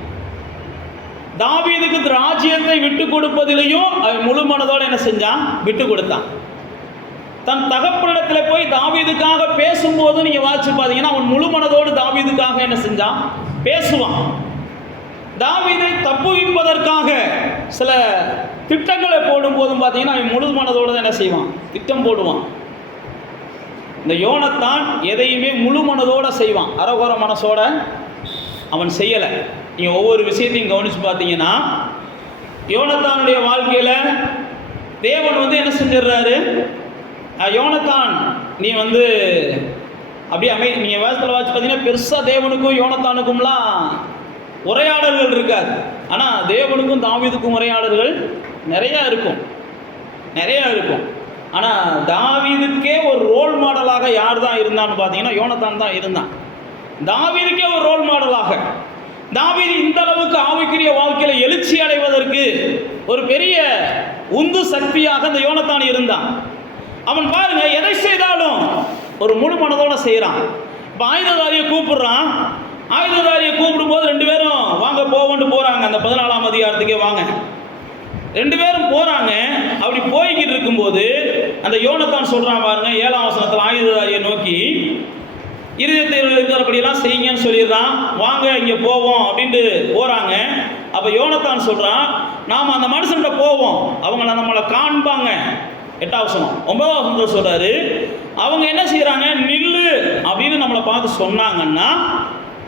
தாவீதுக்கு ராஜ்யத்தை விட்டு கொடுப்பதிலையும் அவன் முழு மனதோட என்ன செஞ்சான்? விட்டு கொடுத்தான். தன் தகப்பனிடத்தில் போய் தாவீதுக்காக பேசும்போது நீங்க வாசிச்சு பார்த்தீங்கன்னா, அவன் முழு மனதோடு தாவீதுக்காக என்ன செஞ்சான்? பேசுவான். தாவீதை தப்புவிப்பதற்காக சில திட்டங்களை போடும்போதும் பார்த்தீங்கன்னா, அவன் முழு மனதோடு தான் என்ன செய்வான்? திட்டம் போடுவான். இந்த யோனத்தான் எதையுமே முழு மனதோட செய்வான், அறகுற மனசோட அவன் செய்யலை. நீங்கள் ஒவ்வொரு விஷயத்தையும் கவனித்து பார்த்தீங்கன்னா, யோனத்தானுடைய வாழ்க்கையில் தேவன் என்ன செஞ்சிடறாரு? யோனத்தான் நீ அப்படியே நீங்கள் வேதத்தில் வாட்சி பார்த்தீங்கன்னா, பெருசாக தேவனுக்கும் யோனத்தானுக்கும்லாம் உரையாடல்கள் இருக்காது. ஆனால் தேவனுக்கும் தாவீதுக்கும் உரையாடல்கள் நிறையா இருக்கும். ஆனால் தாவீதுக்கே ஒரு ரோல் மாடலாக யார் தான் இருந்தான்னு பார்த்தீங்கன்னா, யோனத்தான் தான் இருந்தான். தாவீதுக்கே ஒரு ரோல் மாடலாக. தாவீது இந்த அளவுக்கு ஆவிக்குரிய வாழ்க்கையில் எழுச்சி அடைவதற்கு ஒரு பெரிய உந்து சக்தியாக இந்த யோனத்தான் இருந்தான். அவன் பாருங்க, எதை செய்தாலும் ஒரு முழு மனதோட செய்கிறான். இப்போ ஆயுததாரியை கூப்பிடுறான். ஆயுததாரியை கூப்பிடும்போது 2 பேரும் வாங்க போகண்டு போகிறாங்க. அந்த 14ஆம் அதிகாரத்துக்கே வாங்க. 2 பேரும் போகிறாங்க. அப்படி போய்கிட்டு இருக்கும்போது அந்த யோனத்தான் சொல்கிறான் பாருங்க, 7ஆம் வசனத்தில் ஆயுததாரியை நோக்கி, இருதயத்தில் இருக்கிறபடியெல்லாம் செய்யுங்கன்னு சொல்லிடுறான். வாங்க இங்கே போவோம் அப்படின்ட்டு போகிறாங்க. அப்போ யோனத்தான் சொல்கிறான், நாம் அந்த மனுஷன்கிட்ட போவோம், அவங்கள நம்மளை காண்பாங்க. 8ஆம் வசனம். 9ஆம் வசனத்தில் சொல்கிறாரு, அவங்க என்ன செய்கிறாங்க? நில்லு அப்படின்னு நம்மளை பார்த்து சொன்னாங்கன்னா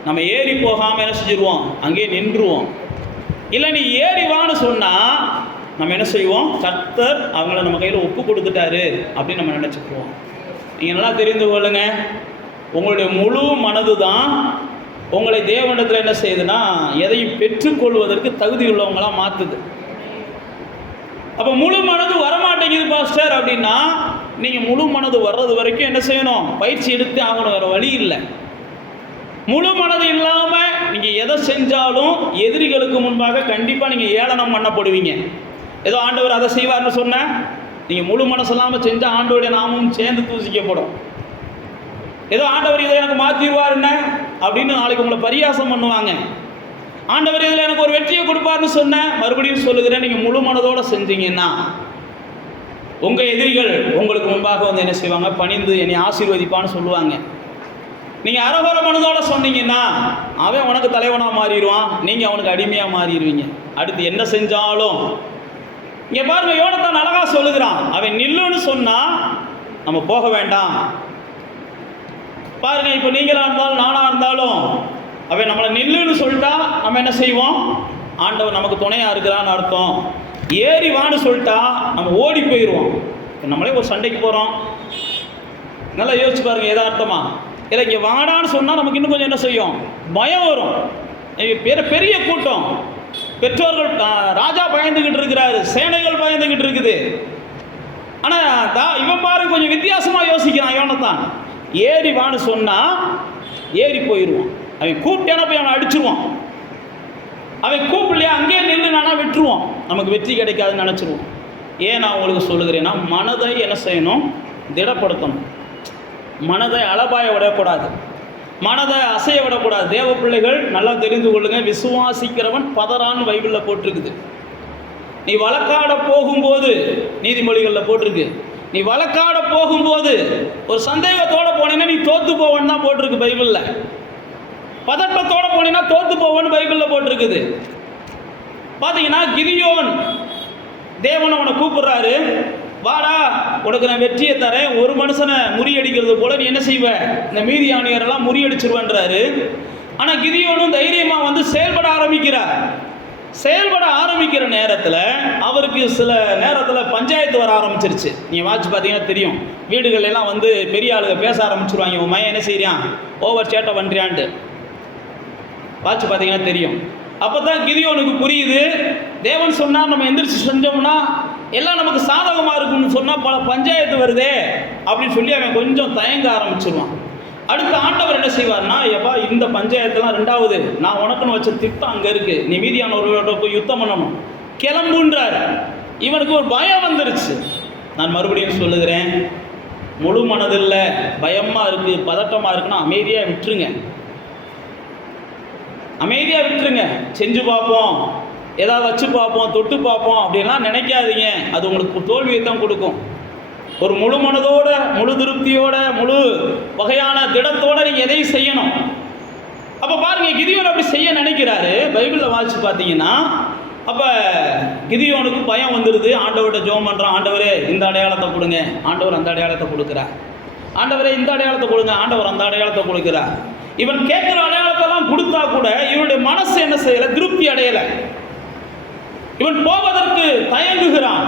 நம்ம ஏறி போகாமல் என்ன செஞ்சிருவோம்? அங்கேயே நின்றுவோம். இல்லை நீ ஏறி வான்னு சொன்னால் நம்ம என்ன செய்வோம்? கர்த்தர் அவங்கள நம்ம கையில் ஒப்பு கொடுத்துட்டாரு அப்படின்னு நம்ம நினச்சிக்குவோம். நீங்கள் நல்லா தெரிந்து கொள்ளுங்க, உங்களுடைய முழு மனது தான் உங்களை தேவனிடத்தில் என்ன செய்யுதுன்னா, எதையும் பெற்றுக்கொள்வதற்கு தகுதி உள்ளவங்களாம் மாற்றுது. அப்போ முழு மனது வரமாட்டேங்குது பாஸ்டர் அப்படின்னா, நீங்கள் முழு மனது வர்றது வரைக்கும் என்ன செய்யணும்? பயிற்சி எடுத்து ஆகணும், வேறு வழி இல்லை. முழு மனது இல்லாமல் நீங்கள் எதை செஞ்சாலும் எதிரிகளுக்கு முன்பாக கண்டிப்பாக நீங்கள் ஏளனம் பண்ணப்படுவீங்க. ஏதோ ஆண்டவர் அதை செய்வார்னு சொன்ன நீங்கள் முழு மனசு இல்லாமல் செஞ்சால் ஆண்டவருடைய நாமும் சேர்ந்து தூசிக்கப்படும். ஏதோ ஆண்டவர் இதை எனக்கு மாற்றிடுவாருன்னு அப்படின்னு நாளைக்கு உங்களை பரியாசம் பண்ணுவாங்க. ஆண்டவர் இதில் எனக்கு ஒரு வெற்றியை கொடுப்பார்னு சொன்னேன். மறுபடியும் சொல்லுகிறேன், நீங்கள் முழு மனதோடு செஞ்சீங்கன்னா உங்கள் எதிரிகள் உங்களுக்கு முன்பாக என்ன செய்வாங்க? பணிந்து என்னை ஆசீர்வதிப்பான்னு சொல்லுவாங்க. நீங்கள் அறகுற மனதோடு சொன்னீங்கன்னா அவன் உனக்கு தலைவனாக மாறிடுவான், நீங்கள் அவனுக்கு அடிமையாக மாறிடுவீங்க. அடுத்து என்ன செஞ்சாலும் இங்கே பாருங்க, யோனத்தான் அழகாக சொல்லுகிறான், அவன் நில்லுன்னு சொன்னால் நம்ம போக வேண்டாம். பாருங்க, இப்போ நீங்களாக இருந்தாலும் நானாக இருந்தாலும் அவன் நம்மளை நில்லுன்னு சொல்லிட்டா நம்ம என்ன செய்வோம்? ஆண்டவர் நமக்கு துணையாக இருக்கிறான்னு அர்த்தம். ஏறி வான்னு சொல்லிட்டா நம்ம ஓடி போயிடுவோம். நம்மளே ஒரு சண்டைக்கு போகிறோம், நல்லா யோசிச்சு பாருங்க, எதார்த்தமா இல்லை இங்கே வாடான்னு சொன்னால் நமக்கு இன்னும் கொஞ்சம் என்ன செய்யும்? பயம் வரும். பெரிய கூட்டம், பெற்றோர்கள், ராஜா பயந்துக்கிட்டு இருக்கிறாரு, சேனைகள் பயந்துக்கிட்டு இருக்குது. ஆனால் இவன் பாருங்க கொஞ்சம் வித்தியாசமாக யோசிக்கிறான். யோனத்தான் ஏறி வான்னு சொன்னால் ஏறி போயிடுவான். அவன் கூப்பிட்டேன்னா போய் அவனை அடிச்சிருவான். அவன் கூப்பிடலையா அங்கேயே நின்றுனானா விட்டுருவான், நமக்கு வெற்றி கிடைக்காதுன்னு நினச்சிருவோம். ஏன் நான் உங்களுக்கு சொல்லுகிறேன்னா, மனதை என்ன செய்யணும்? திடப்படுத்தணும். மனதை அளபாய விடக்கூடாது, மனதை அசைய விடக்கூடாது. தேவ பிள்ளைகள் நல்லா தெரிந்து கொள்ளுங்க, விசுவாசிக்கிறவன் பதறான்னு பைபிளில் போட்டிருக்குது. நீ வழக்காட போகும்போது நீதிமொழிகளில் போட்டிருக்கு, நீ வழக்காட போகும்போது ஒரு சந்தேகத்தோட போனீங்கன்னா நீ தோத்து போவன்னு தான் போட்டிருக்கு பைபிளில். பதட்டத்தோட போனீங்கன்னா தோத்து போவன்னு பைபிளில் போட்டிருக்குது. பார்த்தீங்கன்னா கிதியோன் தேவன் அவனை கூப்பிடுறாரு, வாடா உனக்கு நான் வெற்றியை தரேன், ஒரு மனுஷனை முறியடிக்கிறது போல நீ என்ன செய்வ, இந்த மீதியானியரெல்லாம் முறியடிச்சிருவன்றாரு. ஆனால் கிதியோனும் தைரியமாக வந்து செயல்பட ஆரம்பிக்கிறார். செயல்பட ஆரம்பிக்கிற நேரத்தில் அவருக்கு சில நேரத்தில் பஞ்சாயத்து வர ஆரம்பிச்சிருச்சு. நீங்கள் வாட்சி பார்த்தீங்கன்னா தெரியும், வீடுகள் எல்லாம் வந்து பெரிய ஆளுங்க பேச ஆரம்பிச்சிருவாங்க, உன் மையன் என்ன செய்கிறான், ஓவர் சேட்டை பண்ணுறியான்ட்டு. வாட்சி பார்த்தீங்கன்னா தெரியும். அப்போ தான் கிதியோனுக்கு புரியுது, தேவன் சொன்னால் நம்ம எந்திரிச்சு செஞ்சோம்னா எல்லாம் நமக்கு சாதகமாக இருக்கும்னு சொன்னால் பல பஞ்சாயத்து வருதே அப்படின்னு சொல்லி அவன் கொஞ்சம் தயங்க ஆரம்பிச்சிருவான். அடுத்த ஆண்டவர் என்ன செய்வார்னா, எப்பா இந்த பஞ்சாயத்துலாம் ரெண்டாவது, நான் உனக்குன்னு வச்ச திட்டம் அங்கே இருக்குது, நீ மீதியானவர்களோட போய் யுத்தம் பண்ணணும், கிளம்புன்றார். இவனுக்கு ஒரு பயம் வந்துருச்சு. நான் மறுபடியும் சொல்லுகிறேன், முழு மனதில்ல, பயமாக இருக்குது, பதட்டமாக இருக்குன்னா அமைதியாக விட்டுருங்க. அமைதியாக விட்டுருங்க. செஞ்சு பார்ப்போம், ஏதாவது வச்சு பார்ப்போம், தொட்டு பார்ப்போம் அப்படின்லாம் நினைக்காதீங்க. அது உங்களுக்கு தோல்வியை தான் கொடுக்கும். ஒரு முழு மனதோட, முழு திருப்தியோட, முழு வகையான திடத்தோட நீங்கள் எதையும் செய்யணும். அப்போ பாருங்க, கிதியோன் அப்படி செய்ய நினைக்கிறாரு. பைபிளில் வாசிச்சு பார்த்தீங்கன்னா, அப்போ கிதியோனுக்கு பயம் வந்துடுது. ஆண்டவர்கிட்ட ஜெபம் பண்ணுறான், ஆண்டவரே இந்த அடையாளத்தை கொடுங்க. ஆண்டவர் அந்த அடையாளத்தை கொடுக்குறார். ஆண்டவரே இந்த அடையாளத்தை கொடுங்க. ஆண்டவர் அந்த அடையாளத்தை கொடுக்குறார். இவன் கேட்குற அடையாளத்தெல்லாம் கொடுத்தா கூட இவனுடைய மனசு என்ன செய்யலை, திருப்தி அடையலை. இவன் போவதற்கு தயங்குகிறான்.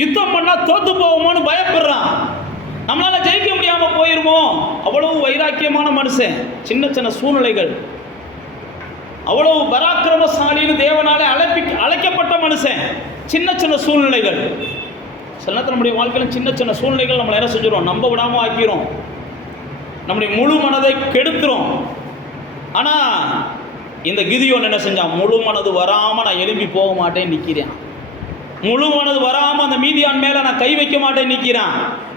யுத்தம் பண்ணால் தோத்து போவோமோன்னு பயப்படுறான். நம்மளால் ஜெயிக்க முடியாமல் போயிருமோ, அவ்வளவு வைராக்கியமான மனுஷன். சின்ன சின்ன சூழ்நிலைகள், அவ்வளவு பராக்கிரமசாலின்னு தேவனாலே அழைக்கப்பட்ட மனுஷன். சின்ன சின்ன சூழ்நிலைகள், சில நேரத்தில் நம்முடைய வாழ்க்கையில் சின்ன சின்ன சூழ்நிலைகள் நம்மளை என்ன செஞ்சிடும், நம்ப விடாமல் ஆக்கிறோம், நம்முடைய முழு மனதை கெடுத்துரும். ஆனால் இந்த கிதியோன் என்ன செஞ்சான், முழு மனது வராமல் நான் எழும்பி போக மாட்டேன்னு நிற்கிறேன். முழு மனது வராமல் அந்த மீதியான் மேலே நான் கை வைக்க மாட்டேன்னு நிற்கிறான்.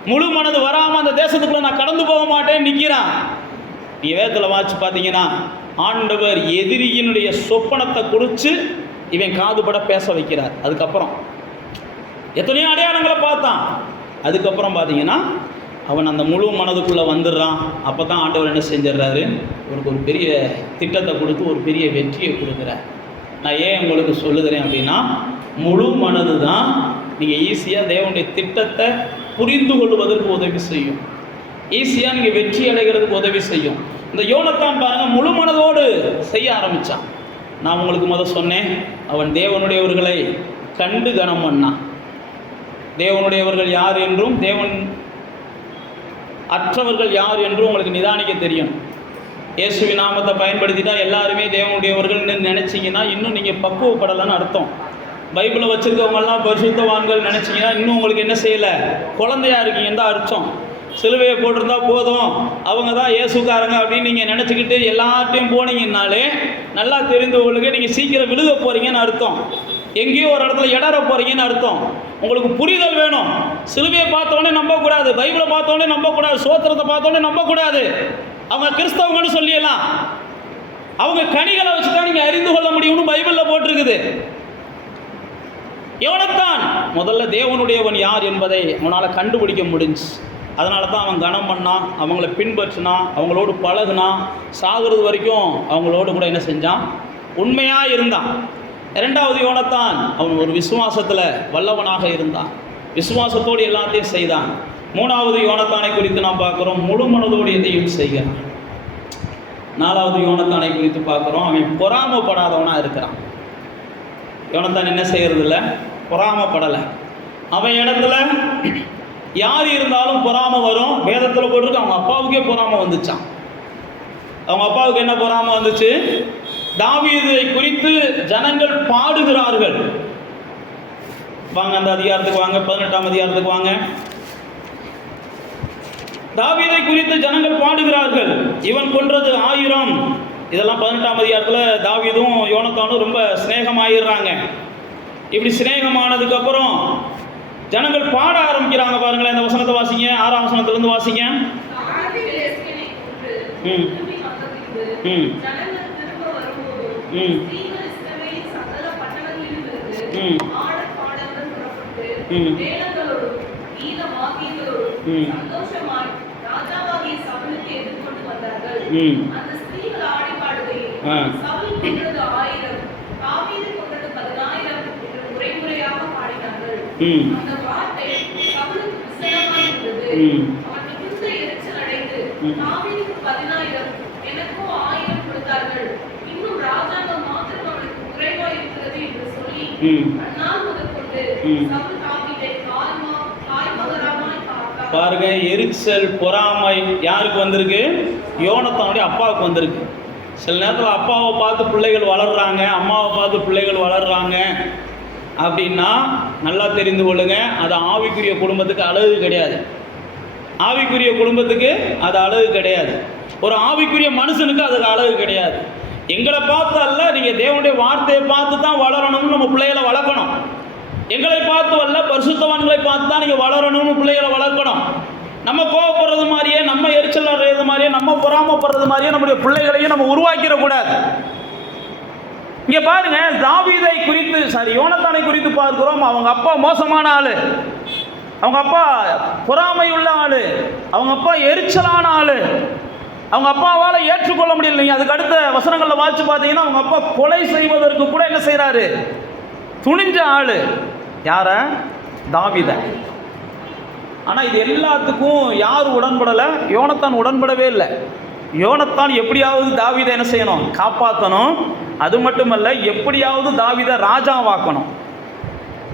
முழு மனது வராமல் அந்த தேசத்துக்குள்ளே நான் கடந்து போக மாட்டேன்னு நிற்கிறான். நீ வேதத்தில் வாட்சி பார்த்தீங்கன்னா, ஆண்டவர் எதிரியினுடைய சொப்பனத்தை குறித்து இவன் காதுபட பேச வைக்கிறார். அதுக்கப்புறம் எத்தனையோ அடையாளங்களை பார்த்தான். அதுக்கப்புறம் பார்த்தீங்கன்னா அவன் அந்த முழு மனதுக்குள்ளே வந்துடுறான். அப்போ தான் ஆண்டவர் என்ன செஞ்சிடறாரு, அவனுக்கு ஒரு பெரிய திட்டத்தை கொடுத்து ஒரு பெரிய வெற்றியை கொடுக்குறார். நான் ஏன் உங்களுக்கு சொல்லுகிறேன் அப்படின்னா, முழு மனது தான் நீங்கள் ஈஸியாக தேவனுடைய திட்டத்தை புரிந்து கொள்வதற்கு உதவி செய்யும். ஈஸியாக நீங்கள் வெற்றி அடைகிறதுக்கு உதவி செய்யும். இந்த யோனத்தான் பாருங்கள், முழு மனதோடு செய்ய ஆரம்பித்தான். நான் உங்களுக்கு சொன்னேன், அவன் தேவனுடையவர்களை கண்டு கனம் பண்ணான். தேவனுடையவர்கள் யார் என்றும் தேவன் அற்றவர்கள் யார் என்றும் உங்களுக்கு நிதானிக்க தெரியும். இயேசுவின் நாமத்தை பயன்படுத்திட்டா எல்லாருமே தேவனுடையவர்கள்னு நினச்சிங்கன்னா இன்னும் நீங்கள் பக்குவப்படலைன்னு அர்த்தம். பைபிளை வச்சுருக்கவங்கெல்லாம் பரிசுத்தவான்கள் நினச்சிங்கன்னா இன்னும் உங்களுக்கு என்ன செய்யலை, குழந்தையா இருக்கீங்கன்னு தான் அர்த்தம். சிலுவையை போட்டிருந்தா போதும், அவங்க தான் இயேசுக்காரங்க அப்படின்னு நீங்கள் நினச்சிக்கிட்டு எல்லார்ட்டையும் போனீங்கன்னாலே நல்லா தெரிந்தவங்களுக்கு நீங்கள் சீக்கிரம் விழுக போகிறீங்கன்னு அர்த்தம். எங்கேயோ ஒரு இடத்துல இடற போகிறீங்கன்னு அர்த்தம். உங்களுக்கு புரிதல் வேணும். சிலுவையை பார்த்தோன்னே நம்பக்கூடாது, பைபிளை பார்த்தோன்னே நம்பக்கூடாது, சோத்திரத்தை பார்த்தோன்னே நம்பக்கூடாது. அவங்க கிறிஸ்தவங்கன்னு சொல்லிடலாம். அவங்க கனிகளை வச்சு தான் நீங்கள் அறிந்து கொள்ள முடியும்னு பைபிளில் போட்டிருக்குது. யோனத்தான் முதல்ல தேவனுடையவன் யார் என்பதை அவனால் கண்டுபிடிக்க முடிஞ்சு. அதனால தான் அவன் கனம் பண்ணான், அவங்கள பின்பற்றினான், அவங்களோடு பழகுனான், சாகிறது வரைக்கும் அவங்களோடு கூட என்ன செஞ்சான், உண்மையாக இருந்தான். இரண்டாவது யோனத்தான் அவன் ஒரு விசுவாசத்தில் வல்லவனாக இருந்தான், விசுவாசத்தோடு எல்லாத்தையும் செய்தான். மூணாவது யோனத்தானை குறித்து நாம் பார்க்குறோம், முழு மனதோடு எதையும் செய்கிறான். நாலாவது யோனத்தானை குறித்து பார்க்குறோம், அவன் பொறாமப்படாதவனாக இருக்கிறான். யோனத்தான் என்ன செய்கிறதில்ல, பொறாமப்படலை. அவன் இடத்துல யார் இருந்தாலும் பொறாமை வரும். வேதத்தில் போட்டிருக்கு, அவங்க அப்பாவுக்கே பொறாமை வந்துச்சான். அவங்க அப்பாவுக்கு என்ன பொறாமை வந்துச்சு, தாவீதை குறித்து ஜனங்கள் பாடுகிறார்கள். வாங்க அந்த அதிகாரத்துக்கு வாங்க, 18ஆம் அதிகாரத்துக்கு வாங்க. தாவீதை குறித்து ஜனங்கள் பாடுகிறார்கள், இவன் கொன்றது 1000. இதெல்லாம் 18ஆம் அதிகாரத்தில் தாவீதும் யோனத்தானும் ரொம்ப சிநேகமாயிடுறாங்க. இப்படி சிநேகமானதுக்கப்புறம் ஜனங்கள் பாட ஆரம்பிக்கிறாங்க. பாருங்களேன், இந்த வசனத்தை வாசிங்க, 6ஆம் வசனத்திலிருந்து வாசிங்க. சந்தோஷமாய் ராஜாவாகிய சவுலுக்கு எதிர்கொண்டு வந்தார்கள். அந்த ஸ்திரீகள் ஆடி பாடுகையில் சவுல் கொன்றது 1000, தாவீது கொன்றது 10,000 என்று முறைமுறையாக பாடினார்கள். அந்த வார்த்தை சவுலுக்கு விசனமாய் இருந்தது. அவன் மிகுந்த எரிச்சல் அடைந்து, தாவீதுக்கு 10,000 எனக்கோ 1000 கொடுத்தார்கள், இன்னும் ராஜாங்கம் மாத்திரம் அவனுக்கு குறைவாய் இருக்கிறது என்று சொல்லி அந்நாள் முதற்கொண்டு சவுல் தாவீதை காய்மகராமாய் பார்த்தார். பாருங்க, எரிச்சல் பொறாமை யாருக்கு வந்திருக்கு? யோனத்தானுடைய அப்பாவுக்கு வந்திருக்கு. சில நேரத்தில் அப்பாவை பார்த்து பிள்ளைகள் வளர்றாங்க, அம்மாவை பார்த்து பிள்ளைகள் வளர்றாங்க அப்படின்னா நல்லா தெரிந்து கொள்ளுங்க, அது ஆவிக்குரிய குடும்பத்துக்கு அழகு கிடையாது. ஆவிக்குரிய குடும்பத்துக்கு அது அழகு கிடையாது. ஒரு ஆவிக்குரிய மனுஷனுக்கு அதுக்கு அழகு கிடையாது. எங்களை பார்த்து அல்ல, நீங்கள் தேவனுடைய வார்த்தையை பார்த்து தான் வளரணும்னு நம்ம பிள்ளைகளை வளர்க்கணும். எங்களை பார்த்து அல்ல, பரிசுத்தவான்களை பார்த்து தான் நீங்கள் வளரணும்னு பிள்ளைகளை வளர்க்கணும். நம்ம கோவப்படுறது மாதிரியே, நம்ம எரிச்சல் அடைகிறது மாதிரியே, நம்ம பொறாமப்படுறது மாதிரியே நம்முடைய பிள்ளைகளையும் நம்ம உருவாக்கிடக்கூடாது. இங்கே பாருங்க, தாவீதை குறித்து யோனத்தானை குறித்து பார்க்கிறோம். அவங்க அப்பா மோசமான ஆளு, அவங்க அப்பா பொறாமை உள்ள ஆளு, அவங்க அப்பா எரிச்சலான ஆளு, அவங்க அப்பாவால் ஏற்றுக்கொள்ள முடியல. அதுக்கு அடுத்த வசனங்களில் வாசிச்சு பார்த்தீங்கன்னா அவங்க அப்பா கொலை செய்வதற்கு கூட என்ன செய்கிறாரு? துணிஞ்ச ஆளு. யார? தாவீதை. ஆனால் இது எல்லாத்துக்கும் யார் உடன்படலை? யோனத்தான் உடன்படவே இல்லை. யோனத்தான் எப்படியாவது தாவீதை என்ன செய்யணும்? காப்பாற்றணும். அது மட்டுமல்ல, எப்படியாவது தாவீதை ராஜாவாக்கணும்.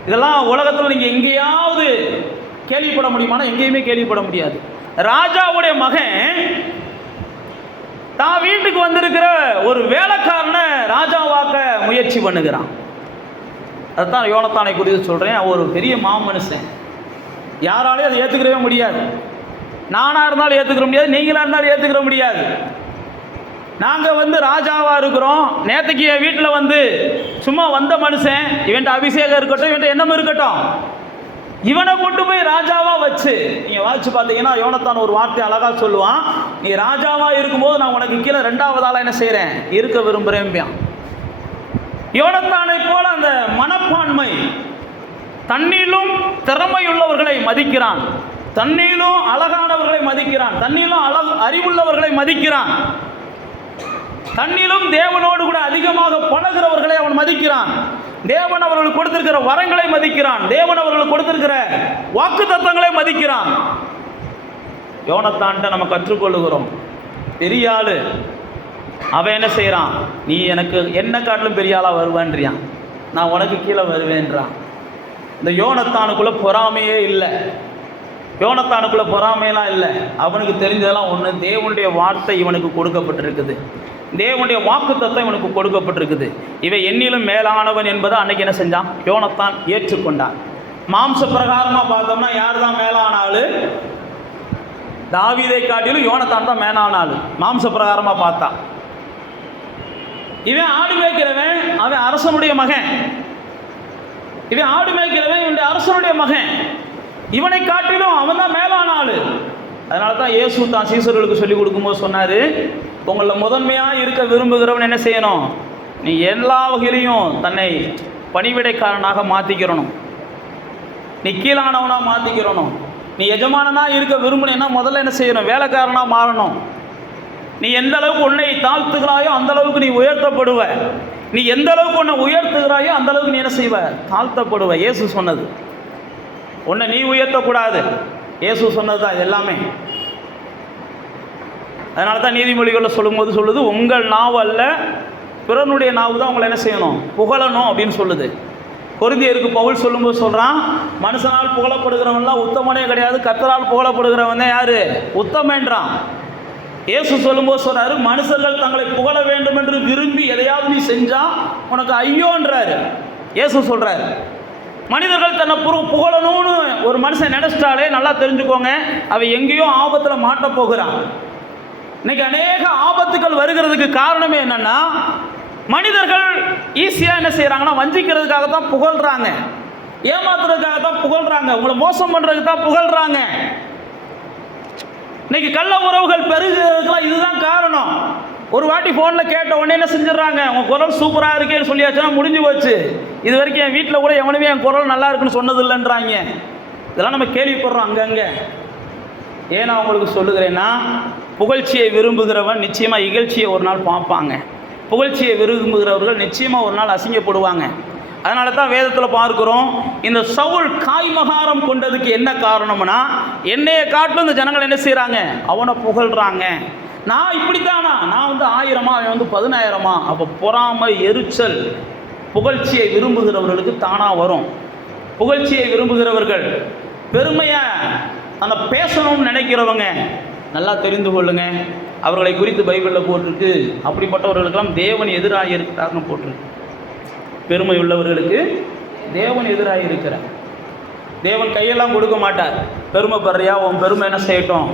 இதெல்லாம் உலகத்தில் நீங்கள் எங்கேயாவது கேள்விப்பட முடியுமானா? எங்கேயுமே கேள்விப்பட முடியாது. ராஜாவுடைய மகன் தான் வீட்டுக்கு வந்திருக்கிற ஒரு வேலைக்காரனை ராஜாவாக்க முயற்சி பண்ணுகிறான். அதுதான் யோனத்தானை குறித்து சொல்கிறேன். ஒரு பெரிய மாமனுஷன், யாராலையும் அதை ஏற்றுக்கிறவே முடியாது. நானாக இருந்தாலும் ஏற்றுக்கிற முடியாது, நீங்களாக இருந்தாலும் ஏற்றுக்கிற முடியாது. நாங்கள் ராஜாவாக இருக்கிறோம். நேற்றுக்கு என் வீட்டில் சும்மா வந்த மனுஷன், இவன்ட்ட அபிஷேகம் இருக்கட்டும், இவன்ட்ட எண்ணம் இருக்கட்டும், இவனை கொண்டு போய் ராஜாவாக வச்சு நீங்கள் வாசிச்சு பார்த்தீங்கன்னா யோனத்தான் ஒரு வார்த்தை அழகாக சொல்லுவான். நீ ராஜாவாக இருக்கும்போது நான் உனக்கு கீழே 2வது ஆளாக என்ன செய்கிறேன்? இருக்க விரும்புகிறேன். யோனத்தானை போல அந்த மனப்பான்மை, தன்னிலும் திறமையுள்ளவர்களை மதிக்கிறான், தன்னிலும் அழகானவர்களை மதிக்கிறான், தன்னிலும் அறிவுள்ளவர்களை மதிக்கிறான், தன்னிலும் தேவனோடு கூட அதிகமாக பழகிறவர்களை அவன் மதிக்கிறான். தேவன் அவர்களுக்கு கொடுத்திருக்கிற வரங்களை மதிக்கிறான், தேவன் அவர்களுக்கு கொடுத்திருக்கிற வாக்குத்தத்தங்களை மதிக்கிறான். யோனத்தான்ட்ட நம்ம கற்றுக்கொள்ளுகிறோம். பெரிய ஆளு அவன் என்ன செய்கிறான்? நீ எனக்கு என்ன காட்டிலும் பெரிய ஆளாக வருவேன்றியான், நான் உனக்கு கீழே வருவேன்றான். இந்த யோனத்தானுக்குள்ளே பொறாமையே இல்லை. யோனத்தானுக்குள்ளே பொறாமையெல்லாம் இல்லை. அவனுக்கு தெரிஞ்சதெல்லாம் ஒன்று, தேவனுடைய வார்த்தை இவனுக்கு கொடுக்கப்பட்டிருக்குது, தேவனுடைய வாக்குத்தத்தம் இவனுக்கு கொடுக்கப்பட்டிருக்குது. இவன் என்னிலும் மேலானவன் என்பதை அன்னைக்கு என்ன செஞ்சான்? யோனத்தான் ஏற்றுக்கொண்டான். மாம்ச பிரகாரமாக பார்த்தோம்னா யார் தான் மேலான ஆளு? தாவீதை காட்டிலும் யோனத்தான் தான் மேலான ஆளு. மாம்ச பிரகாரமாக பார்த்தா இவன் ஆடு மேய்க்கிறவன், அவன் அரசனுடைய மகன். இவன் ஆடு மேய்க்கிறவன், இவனுடைய அரசனுடைய மகன். இவனை காட்டிலும் அவன் தான் மேலான ஆளு. அதனால தான் இயேசு தான் சீசர்களுக்கு சொல்லிக் கொடுக்கும்போது சொன்னார், உங்களில் முதன்மையாக இருக்க விரும்புகிறவன் என்ன செய்யணும்? நீ எல்லா வகையிலையும் தன்னை பணிவிடைக்காரனாக மாற்றிக்கிறணும், நீ கீழானவனாக மாற்றிக்கிறணும். நீ எஜமானனாக இருக்க விரும்பினேன்னா முதல்ல என்ன செய்யணும்? வேலைக்காரனாக மாறணும். நீ எந்த அளவுக்கு உன்னை தாழ்த்துகிறாயோ அந்த அளவுக்கு நீ உயர்த்தப்படுவ. நீ எந்த அளவுக்கு உன்னை உயர்த்துகிறாயோ அந்த அளவுக்கு நீ என்ன செய்வ? தாழ்த்தப்படுவ. இயேசு சொன்னது. உன்னை நீ உயர்த்தக்கூடாது, இயேசு சொன்னது தான் எல்லாமே. அதனால தான் நீதிமொழிகளில் சொல்லும்போது சொல்லுது, உங்கள் நாவு அல்ல பிறனுடைய நாவு தான் உங்களை என்ன செய்யணும்? புகழணும் அப்படின்னு சொல்லுது. கொரிந்தியருக்கு பவுல் சொல்லும்போது சொல்கிறான், மனுஷனால் புகழப்படுகிறவன்லாம் உத்தமனே கிடையாது, கர்த்தரால் புகழப்படுகிறவன் தான் யார்? உத்தமன்றான். இயேசு சொல்லும்போது சொல்கிறாரு, மனுஷர்கள் தங்களை புகழ வேண்டும் என்று விரும்பி எதையாவது நீ செஞ்சால் உனக்கு ஐயோன்றாரு. இயேசு சொல்கிறாரு, மனிதர்கள் தன்னை புகழணும்னு ஒரு மனுஷன் நினைச்சிட்டாலே நல்லா தெரிஞ்சுக்கோங்க, அவன் எங்கேயோ ஆபத்தில் மாட்ட போகிறான். இன்னைக்கு அநேக ஆபத்துக்கள் வருகிறதுக்கு காரணமே என்னன்னா, மனிதர்கள் ஈஸியாக என்ன செய்கிறாங்கன்னா வஞ்சிக்கிறதுக்காக தான் புகழ்கிறாங்க, ஏமாத்துறதுக்காக தான் புகழ்கிறாங்க, உங்களை மோசம் பண்ணுறதுக்கு தான் புகழ்கிறாங்க. இன்னைக்கு கள்ள உறவுகள் பெருகிறதுக்கெல்லாம் இதுதான் காரணம். ஒரு வாட்டி ஃபோனில் கேட்ட உடனே என்ன செஞ்சிடறாங்க? உங்கள் குரல் சூப்பராக இருக்கேன்னு சொல்லியாச்சுன்னா முடிஞ்சு போச்சு. இது வரைக்கும் என் வீட்டில் கூட எவனுமே என் குரல் நல்லா இருக்குன்னு சொன்னது இல்லைன்றாங்க. இதெல்லாம் நம்ம கேள்விப்படுறோம் அங்கங்கே. ஏன் நான் உங்களுக்கு சொல்லுகிறேன்னா, புகழ்ச்சியை விரும்புகிறவன் நிச்சயமாக இகழ்ச்சியை ஒரு நாள் பார்ப்பாங்க. புகழ்ச்சியை விரும்புகிறவர்கள் நிச்சயமாக ஒரு நாள் அசிங்கப்படுவாங்க. அதனால தான் வேதத்தில் பார்க்குறோம், இந்த சவுல் காய்மகாரம் கொண்டதுக்கு என்ன காரணம்னா, என்னையை காட்டிலும் இந்த ஜனங்கள் என்ன செய்கிறாங்க, அவனை புகழ்கிறாங்க. நான் இப்படித்தானா, நான் 1000, அவன் 10,000. அப்போ பொறாமை, எரிச்சல் புகழ்ச்சியை விரும்புகிறவர்களுக்கு தானாக வரும். புகழ்ச்சியை விரும்புகிறவர்கள், பெருமையை அந்த பேசணும்னு நினைக்கிறவங்க நல்லா தெரிந்து கொள்ளுங்க, அவர்களை குறித்து பைபிளில் போட்டிருக்கு, அப்படிப்பட்டவர்களுக்கெல்லாம் தேவன் எதிராக இருக்கிறார்னு போட்டிருக்கு. பெருமை உள்ளவர்களுக்கு தேவன் எதிராக இருக்கிறார். தேவன் கையெல்லாம் கொடுக்க மாட்டார். பெருமைப்படுறியா, உன் பெருமை என்ன செய்யட்டும்.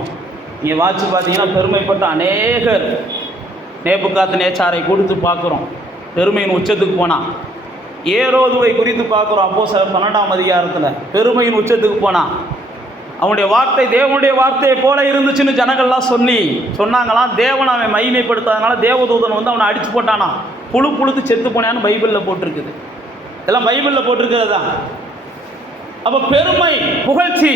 நீங்கள் வாட்சி பார்த்தீங்கன்னா பெருமைப்பட்ட அநேகர் நேபுகாத்நேச்சாரை கொடுத்து பார்க்குறோம், பெருமையின் உச்சத்துக்கு போனான். ஏரோதுவை குறித்து பார்க்குறோம் அப்போஸ்தலர் 12ஆம் அதிகாரத்தில், பெருமையின் உச்சத்துக்கு போனான். அவனுடைய வார்த்தை தேவனுடைய வார்த்தையை போல இருந்துச்சுன்னு ஜனங்கள்லாம் சொன்னாங்களாம். தேவன் அவன் மகிமைப்படுத்தாதனால தேவதூதன் அவனை அடித்து போட்டானா, புழுத்து செத்து போனான்னு பைபிளில் போட்டிருக்குது. இதெல்லாம் பைபிளில் போட்டிருக்கிறது தான். அப்போ பெருமை, புகழ்ச்சி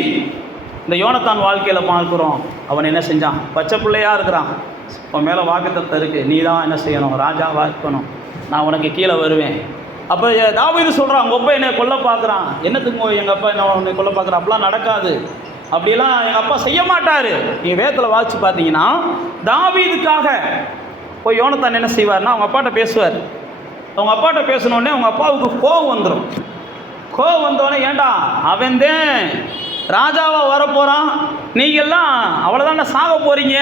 இந்த யோனத்தான் வாழ்க்கையில் பார்க்குறோம். அவன் என்ன செஞ்சான், பச்சை பிள்ளையாக இருக்கிறான், அவன் மேலே வாக்குத்தத்தம் இருக்குது, நீ தான் என்ன செய்யணும், ராஜாவாக இருக்கணும், நான் உனக்கு கீழே வருவேன். அப்போ தாவீது சொல்கிறான், உங்கள் அப்பா என்னை கொல்ல பார்க்குறான், என்னத்துக்கு எங்கள் அப்பா என்ன உன்னை கொல்ல பார்க்குறான், அப்படிலாம் நடக்காது, அப்படிலாம் எங்கள் அப்பா செய்ய மாட்டார். நீங்கள் வேதத்தில் வாசித்து பார்த்தீங்கன்னா தாவீதுக்காக போய் யோனத்தான் என்ன செய்வார்னா, அவங்க அப்பாட்ட பேசுவார். அவங்க அப்பாட்ட பேசினோடனே அவங்க அப்பாவுக்கு கோவம் வந்துடும். கோவம் வந்தோடனே, ஏண்டா அவன்தான் ராஜாவாக வரப்போகிறான், நீங்கள்லாம் அவ்வளோதான சாக போகிறீங்க,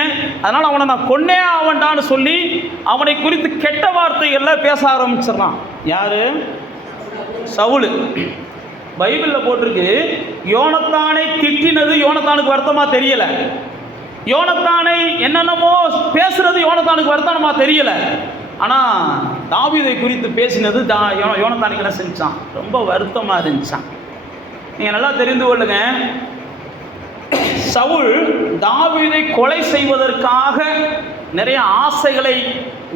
அதனால் அவனை நான் கொன்னே ஆவண்டான்னு சொல்லி அவனை குறித்து கெட்ட வார்த்தைகள்லாம் பேச ஆரம்பிச்சிடறான். யார்? சவுல். பைபிளில் போட்டிருக்கு, யோனத்தானை திட்டினது யோனத்தானுக்கு வருத்தமாக தெரியலை, யோனத்தானை என்னென்னமோ பேசுறது யோனத்தானுக்கு வருத்தமா தெரியலை. ஆனால் தாவீதை குறித்து பேசினது யோனத்தானுக்கு என்ன செஞ்சான், ரொம்ப வருத்தமாக இருந்துச்சான். நீங்கள் நல்லா தெரிந்து கொள்ளுங்க, சவுல் தாவீதை கொலை செய்வதற்காக நிறைய ஆசைகளை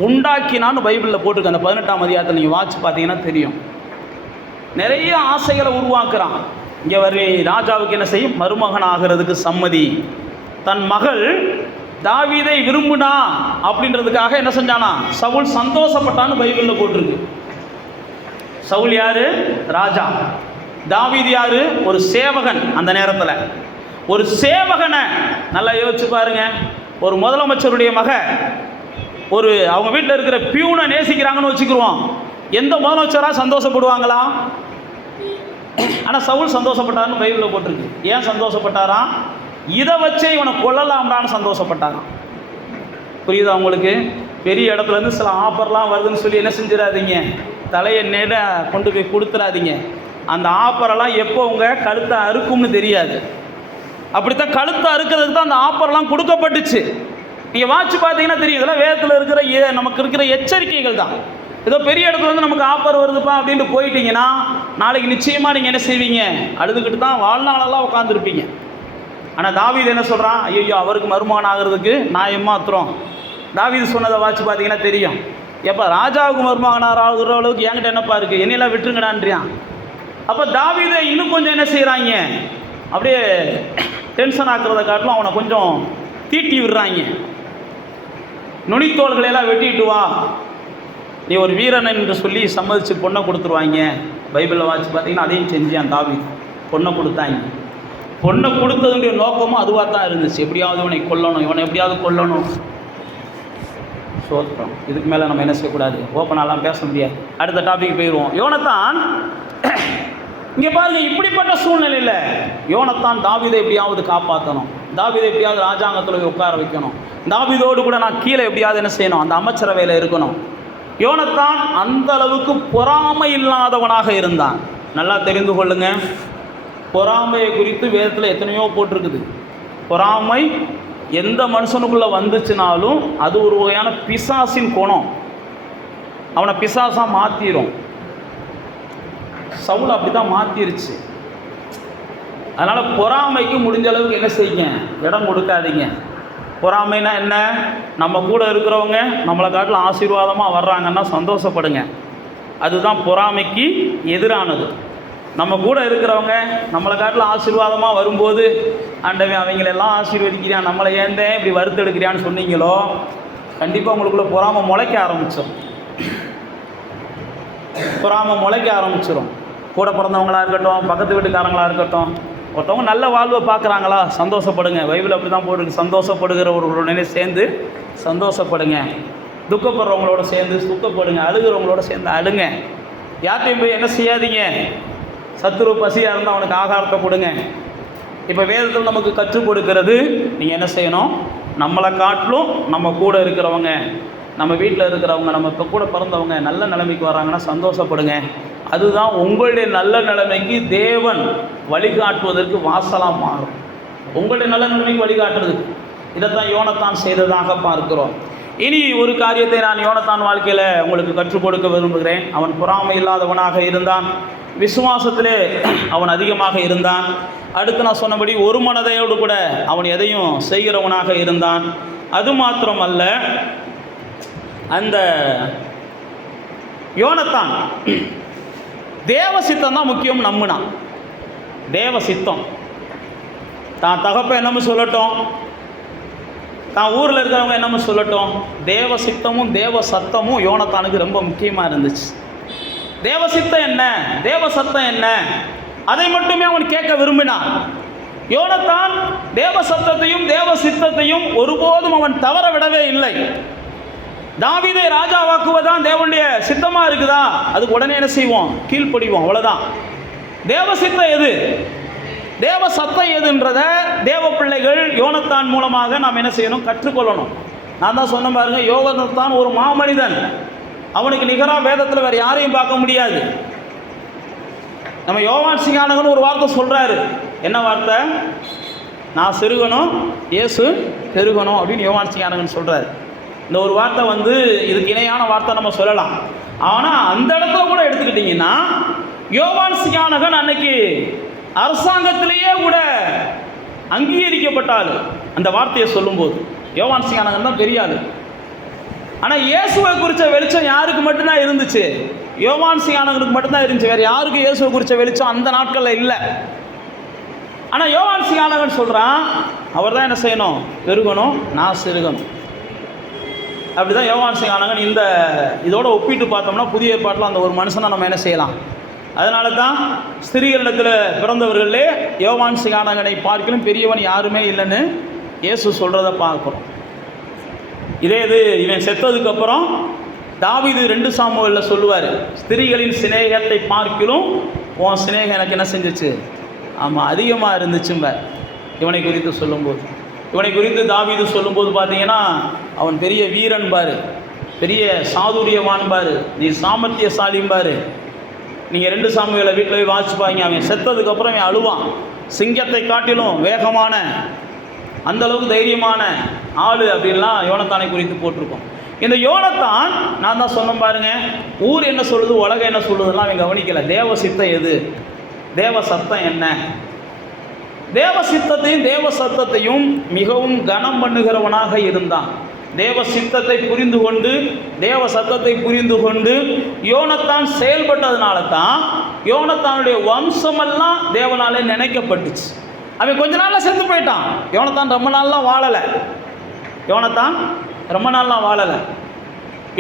உண்டாக்கினான்னு பைபிளில் போட்டிருக்கு. அந்த 18ஆம் அதிகாரத்தில் நீங்கள் வாட்சி பார்த்தீங்கன்னா தெரியும், நிறைய ஆசைகளை உருவாக்குறான். இங்கே வரை ராஜாவுக்கு என்ன செய்யும், மருமகன் ஆகிறதுக்கு சம்மதி. தன் மகள் தாவீதை விரும்புனா அப்படின்றதுக்காக என்ன செஞ்சானா, சவுல் சந்தோஷப்பட்டான்னு பைபிளில் போட்டிருக்கு. சவுல் யாரு? ராஜா. தாவீது யாரு? ஒரு சேவகன். அந்த நேரத்தில் ஒரு சேவகனை நல்லா யோசிச்சு பாருங்க. ஒரு முதலமைச்சருடைய மக ஒரு அவங்க வீட்டில் இருக்கிற பியூனை நேசிக்கிறாங்கன்னு வச்சுக்கிருவோம், எந்த முதலமைச்சராக சந்தோஷப்படுவாங்களா? ஆனால் சவுல் சந்தோஷப்பட்டாருன்னு பைபிளில் போட்டிருக்கு. ஏன் சந்தோஷப்பட்டாராம்? இதை வச்சே இவனை கொல்லலாம்டான்னு சந்தோஷப்பட்டாராம். புரியுதா உங்களுக்கு? பெரிய இடத்துலேருந்து சில ஆஃபர்லாம் வருதுன்னு சொல்லி என்ன செஞ்சிடாதீங்க, தலையை நேர கொண்டு போய் கொடுத்துடாதீங்க. அந்த ஆஃபரெல்லாம் எப்போ உங்கள் கழுத்தை அறுக்கும்னு தெரியாது. அப்படித்தான் கழுத்தை அறுக்கிறதுக்கு தான் அந்த ஆஃபர்லாம் கொடுக்கப்பட்டுச்சு. நீங்கள் வாட்சி பார்த்தீங்கன்னா தெரியும், இதெல்லாம் வேதத்தில் இருக்கிற நமக்கு இருக்கிற எச்சரிக்கைகள் தான். ஏதோ பெரிய இடத்துலேருந்து நமக்கு ஆஃபர் வருதுப்பா அப்படின்ட்டு போயிட்டீங்கன்னா நாளைக்கு நிச்சயமாக நீங்கள் என்ன செய்வீங்க, அழுதுகிட்டு தான் வாழ்நாளெல்லாம் உட்காந்துருப்பீங்க. ஆனால் தாவீது என்ன சொல்கிறான், ஐயோ அவருக்கு மருமகன் ஆகிறதுக்கு நான் ஏமாத்துறோம். தாவீது சொன்னதை வாட்சி பார்த்தீங்கன்னா தெரியும், எப்போ ராஜாவுக்கு மருமகனார் ஆகுற அளவுக்கு என்கிட்ட என்னப்பா இருக்குது, என்னையெல்லாம் விட்டுருங்கடான்றியான். அப்போ தாவீதை இன்னும் கொஞ்சம் என்ன செய்கிறாங்க, அப்படியே டென்ஷன் ஆக்குறதை காட்டிலும் அவனை கொஞ்சம் தீட்டி விடுறாங்க. நுனித்தோள்களையெல்லாம் வெட்டிட்டு வா, நீ ஒரு வீரன் என்று சொல்லி சம்மதிச்சு பொண்ணை கொடுத்துருவாங்க. பைபிளில் வாட்சி பார்த்தீங்கன்னா அதையும் செஞ்சான் தாவீது, பொண்ணை கொடுத்தாங்க. பொண்ணை கொடுத்ததுடைய நோக்கமும் அதுவாக தான் இருந்துச்சு, எப்படியாவது இவனை கொல்லணும், இவனை எப்படியாவது கொல்லணும். சோத்திரம். இதுக்கு மேலே நம்ம என்ன செய்யக்கூடாது, ஓப்பனாலாம் பேச முடியாது. அடுத்த டாபிக் போயிடுவோம். யோனத்தான் இங்கே பாருங்க, இப்படிப்பட்ட சூழ்நிலையில் யோனத்தான் தாவீதை எப்படியாவது காப்பாற்றணும், தாவீதை எப்படியாவது ராஜாங்கத்தில் உட்கார வைக்கணும், தாவீதோடு கூட நான் கீழே எப்படியாவது என்ன செய்யணும், அந்த அமைச்சரவையில் இருக்கணும். யோனத்தான் அந்த அளவுக்கு பொறாமை இல்லாதவனாக இருந்தான். நல்லா தெரிந்து கொள்ளுங்க, பொறாமையை குறித்து வேதத்தில் எத்தனையோ போட்டிருக்குது. பொறாமை எந்த மனுஷனுக்குள்ளே வந்துச்சுனாலும் அது ஒரு வகையான பிசாசின் குணம், அவனை பிசாசாக மாற்றிடும். சவுல் அப்படி தான் மாற்றிருச்சு. அதனால் பொறாமைக்கு முடிஞ்ச அளவுக்கு என்ன செய்யுங்க, இடம் கொடுக்காதீங்க. பொறாமைனா என்ன, நம்ம கூட இருக்கிறவங்க நம்மளை காட்டில் ஆசீர்வாதமாக வர்றாங்கன்னா சந்தோஷப்படுங்க, அதுதான் பொறாமைக்கு எதிரானது. நம்ம கூட இருக்கிறவங்க நம்மளை காட்டில் ஆசீர்வாதமாக வரும்போது ஆண்டவன் அவங்களெல்லாம் ஆசீர்வதிக்கிறான், நம்மளை ஏந்தேன் இப்படி வறுத்தெடுக்கிறான்னு சொன்னீங்களோ, கண்டிப்பாக உங்களுக்குள்ள பொறாமை முளைக்க ஆரம்பிச்சிடும். பொறாமை முளைக்க ஆரம்பிச்சிடும். கூட பிறந்தவங்களாக இருக்கட்டும், பக்கத்து வீட்டுக்காரங்களாக இருக்கட்டும், ஒருத்தவங்க நல்ல வாழ்வை பார்க்குறாங்களா, சந்தோஷப்படுங்க. பைபிள் அப்படி தான் போட்டுருக்கு, சந்தோஷப்படுகிறவர்களுடனே சேர்ந்து சந்தோஷப்படுங்க, துக்கப்படுறவங்களோட சேர்ந்து துக்கப்படுங்க, அழுகிறவங்களோட சேர்ந்து அழுங்க. யார்ட்டையும் போய் என்ன செய்யாதீங்க, சத்துரு பசியாக இருந்தால் அவனுக்கு ஆகாரத்தை கொடுங்க. இப்போ வேதத்தில் நமக்கு கற்றுக் கொடுக்கிறது, நீங்கள் என்ன செய்யணும், நம்மளை காட்டிலும் நம்ம கூட இருக்கிறவங்க, நம்ம வீட்டில் இருக்கிறவங்க, நம்ம இப்போ கூட பிறந்தவங்க நல்ல நிலைமைக்கு வராங்கன்னா சந்தோஷப்படுங்க. அதுதான் உங்களுடைய நல்ல நிலைமைக்கு தேவன் வழிகாட்டுவதற்கு வாசலாக மாறும். உங்களுடைய நல்ல நிலைமைக்கு வழிகாட்டுறதுக்கு இதைத்தான் யோனத்தான் செய்ததாக பார்க்கிறோம். இனி ஒரு காரியத்தை நான் யோனத்தான் வாழ்க்கையில் உங்களுக்கு கற்றுக் கொடுக்க விரும்புகிறேன். அவன் பொறாமை இல்லாதவனாக இருந்தான், விசுவாசத்திலே அவன் அதிகமாக இருந்தான். அடுத்து நான் சொன்னபடி ஒரு மனதையோடு கூட அவன் எதையும் செய்கிறவனாக இருந்தான். அது மாத்திரமல்ல, அந்த யோனத்தான் தேவ சித்தம் தான் முக்கியம் நம்பினான். தேவ சித்தம் தான் தகப்ப என்னமோ சொல்லட்டும், தான் ஊரில் இருக்கிறவங்க என்னமோ சொல்லட்டும், தேவ சித்தமும் தேவ சத்தமும் யோனத்தானுக்கு ரொம்ப முக்கியமாக இருந்துச்சு. தேவ சித்தம் என்ன, தேவ சத்தம் என்ன, அதை மட்டுமே அவன் கேட்க விரும்பினான். யோனத்தான் தேவ சத்தத்தையும் தேவ சித்தத்தையும் ஒருபோதும் அவன் தவற விடவே இல்லை. தாவீதை ராஜாவாக்குவதான் தேவனுடைய சித்தமாக இருக்குதா, அதுக்கு உடனே என்ன செய்வோம், கீழ்ப்படிவோம், அவ்வளோதான். தேவ சித்தம் எது, தேவ சத்தம் எதுன்றத தேவ பிள்ளைகள் யோனத்தான் மூலமாக நாம் என்ன செய்யணும், கற்றுக்கொள்ளணும். நான் தான் சொன்ன பாருங்க, யோனத்தான் ஒரு மாமனிதன், அவனுக்கு நிகராக வேதத்தில் வேறு யாரையும் பார்க்க முடியாது. நம்ம யோவான் சிங்கானகன் ஒரு வார்த்தை சொல்கிறாரு, என்ன வார்த்தை, நான் சிறுகணும் இயேசு பெருகணும் அப்படின்னு யோவான் சிங்கானகன் சொல்கிறாரு. இந்த ஒரு வார்த்தை இதுக்கு இணையான வார்த்தை நம்ம சொல்லலாம். ஆனால் அந்த இடத்துல கூட எடுத்துக்கிட்டிங்கன்னா யோவான் சிங்கானகன் அன்னைக்கு அரசாங்கத்திலேயே கூட அங்கீகரிக்கப்பட்டாள் அந்த வார்த்தையை சொல்லும்போது. யோவான் சிங்கானகன் தான் பெரிய ஆள். ஆனால் இயேசுவை குறித்த வெளிச்சம் யாருக்கு மட்டும்தான் இருந்துச்சு, யோவான் சிங்கானகனுக்கு மட்டும்தான் இருந்துச்சு. வேறு யாருக்கு இயேசுவை குறித்த வெளிச்சம் அந்த நாட்களில் இல்லை. ஆனால் யோவான் சிங்கானகன் சொல்கிறான், அவர் தான் என்ன செய்யணும், பெருகணும், நான் சிறுகணும். அப்படி தான் யோவான் சிங்கானகன் இந்த இதோட ஒப்பிட்டு பார்த்தோம்னா புதிய ஏற்பாட்டில் அந்த ஒரு மனுஷனை நம்ம என்ன செய்யலாம். அதனால தான் ஸ்திரீகளிடத்தில் பிறந்தவர்களே யோவான் சிங்கானகனை பார்க்கலும் பெரியவன் யாருமே இல்லைன்னு இயேசு சொல்கிறத பார்க்குறோம். இதே இது இவன் செத்ததுக்கப்புறம் தாவீது 2 சாமுவேலில் சொல்லுவார், ஸ்திரீகளின் சிநேகத்தை பார்க்கிலும் உன் சிநேகம் எனக்கு என்ன செஞ்சிச்சு, ஆமாம் அதிகமாக இருந்துச்சும்ப. இவனை குறித்து சொல்லும்போது, இவனை குறித்து தாவீது சொல்லும்போது பார்த்தீங்கன்னா அவன் பெரிய வீரன் பாரு, பெரிய சாதுரியவான் பாரு, நீ சாமர்த்தியசாலிம்பாரு. நீங்கள் 2 சாமுவேலை வீட்டில் போய் வாசிப்பாங்க. அவன் செத்ததுக்கப்புறம் அவன் அழுவான், சிங்கத்தை காட்டிலும் வேகமான, அந்தளவுக்கு தைரியமான ஆள் அப்படின்லாம் யோனத்தானை குறித்து போட்டிருக்கோம். இந்த யோனத்தான் நான் தான் சொன்ன பாருங்க, ஊர் என்ன சொல்லுது, உலகம் என்ன சொல்லுதுலாம் அவன் கவனிக்கலை. தேவ சித்தம் எது, தேவ சத்தம் என்ன, தேவ சித்தத்தையும் தேவ சத்தத்தையும் மிகவும் கனம் பண்ணுகிறவனாக இருந்தான். தேவ சித்தத்தை புரிந்து கொண்டு தேவ சத்தத்தை புரிந்து கொண்டு யோனத்தான் செயல்பட்டதுனால தான் யோனத்தானுடைய வம்சமெல்லாம் தேவனாலே நினைக்கப்பட்டுச்சு. அவன் கொஞ்ச நாளில் செத்து போயிட்டான். யோனத்தான் ரொம்ப நாள்லாம் வாழலை.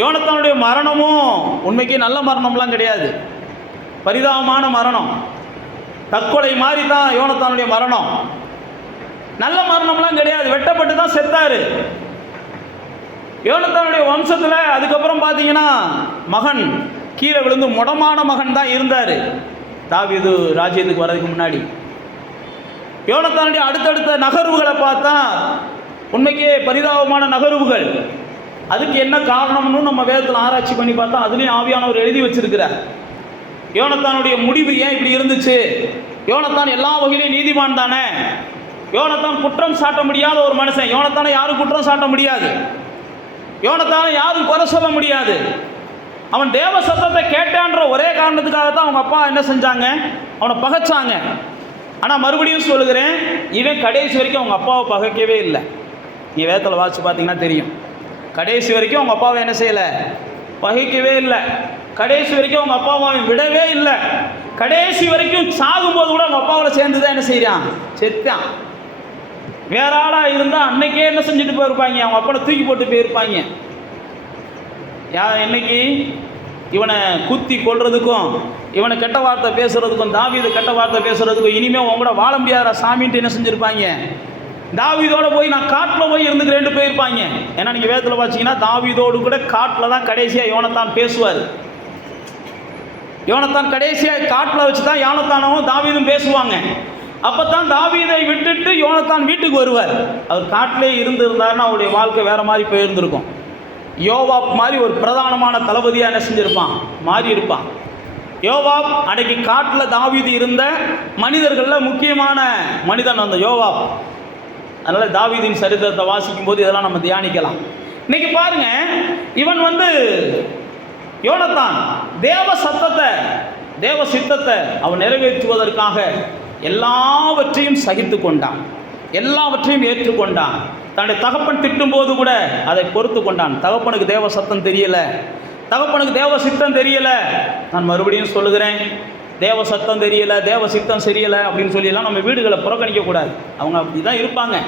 யோனத்தானுடைய மரணமும் உண்மைக்கு நல்ல மரணம்லாம் கிடையாது, பரிதாபமான மரணம், தற்கொலை மாதிரி தான் யோனத்தானுடைய மரணம். நல்ல மரணம்லாம் கிடையாது, வெட்டப்பட்டு தான் செத்தாரு. யோனத்தானுடைய வம்சத்தில் அதுக்கப்புறம் பார்த்தீங்கன்னா மகன் கீழே விழுந்து முடமான மகன் தான் இருந்தார் தாவீது ராஜ்யத்துக்கு வர்றதுக்கு முன்னாடி. யோனத்தானுடைய அடுத்தடுத்த நகர்வுகளை பார்த்தா உண்மைக்கே பரிதாபமான நகர்வுகள். அதுக்கு என்ன காரணம்னு நம்ம வேதத்தில் ஆராய்ச்சி பண்ணி பார்த்தா அதுலேயும் ஆவியானவர் எழுதி வச்சிருக்கிறார். யோனத்தானுடைய முடிவு ஏன் இப்படி இருந்துச்சு, யோனத்தான் எல்லா வகையிலையும் நீதிமான் தானே, யோனத்தான் குற்றம் சாட்ட முடியாத ஒரு மனுஷன், யோனத்தானை யாரும் குற்றம் சாட்ட முடியாது, யோனத்தானை யாரும் குறை சொல்ல முடியாது. அவன் தேவ சத்தத்தை கேட்டான்ற ஒரே காரணத்துக்காக தான் அவங்க அப்பா என்ன செஞ்சாங்க, அவனை பகைச்சாங்க. ஆனால் மறுபடியும் சொல்லுகிறேன், இவன் கடைசி வரைக்கும் அவங்க அப்பாவை பகைக்கவே இல்லை. நீ வேதத்தில் வாசித்து பார்த்தீங்கன்னா தெரியும், கடைசி வரைக்கும் அவங்க அப்பாவை என்ன செய்யலை, பகைக்கவே இல்லை. கடைசி வரைக்கும் அவங்க அப்பாவை அவன் விடவே இல்லை. கடைசி வரைக்கும் சாகும்போது கூட அவங்க அப்பாவோட சேர்ந்து தான் என்ன செய்கிறான், செத்தான். வேற ஆளாக இருந்தால் அன்னைக்கே என்ன செஞ்சுட்டு போயிருப்பாங்க, அவங்க அப்பனை தூக்கி போட்டு போயிருப்பாங்க. இன்னைக்கு இவனை குத்தி கொள்றதுக்கும் இவனை கெட்ட வார்த்தை பேசுறதுக்கும், தாவீது கெட்ட வார்த்தை பேசுறதுக்கும் இனிமேல் உங்க கூட வாழ முடியாத சாமின்ட்டு என்ன செஞ்சுருப்பாங்க, தாவீதோடு போய் நான் காட்டில் போய் இருந்துக்கிறேன்ட்டு போயிருப்பாங்க. ஏன்னா நீங்கள் வேதத்தில் பார்த்தீங்கன்னா தாவீதோடு கூட காட்டில் தான் கடைசியாக யோனத்தான் பேசுவார். யோனத்தான் கடைசியாக காட்டில் வச்சு தான் யோனத்தானும் தாவீதும் பேசுவாங்க. அப்போ தான் தாவீதை விட்டுட்டு யோனத்தான் வீட்டுக்கு வருவார். அவர் காட்டிலே இருந்திருந்தாருன்னா அவருடைய வாழ்க்கை வேறு மாதிரி போயிருந்திருக்கும். யோவாப் மாதிரி ஒரு பிரதானமான தளபதியாக என்ன செஞ்சுருப்பான், மாறி இருப்பான். யோவாப் அன்னைக்கு காட்டில் தாவீது இருந்த மனிதர்களில் முக்கியமான மனிதன் அந்த யோவாப். அதனால் தாவீதின் சரித்திரத்தை வாசிக்கும் போது இதெல்லாம் நம்ம தியானிக்கலாம். இன்னைக்கு பாருங்க, இவன் யோனத்தான் தேவ சத்தத்தை, தேவ சித்தத்தை அவன் நிறைவேற்றுவதற்காக எல்லாவற்றையும் சகித்து கொண்டான், எல்லாவற்றையும் ஏற்றுக்கொண்டான். தன்னுடைய தகப்பன் திட்டும் போது கூட அதை பொறுத்து கொண்டான். தகப்பனுக்கு தேவ சத்தம் தெரியல, தகப்பனுக்கு தேவ சித்தம் தெரியல. நான் மறுபடியும் சொல்லுகிறேன், தேவ சத்தம் தெரியல, தேவ சித்தம் தெரியல அப்படின்னு சொல்லியெல்லாம் நம்ம வீடுகளை புறக்கணிக்கக்கூடாது. அவங்க அப்படி தான் இருப்பாங்க.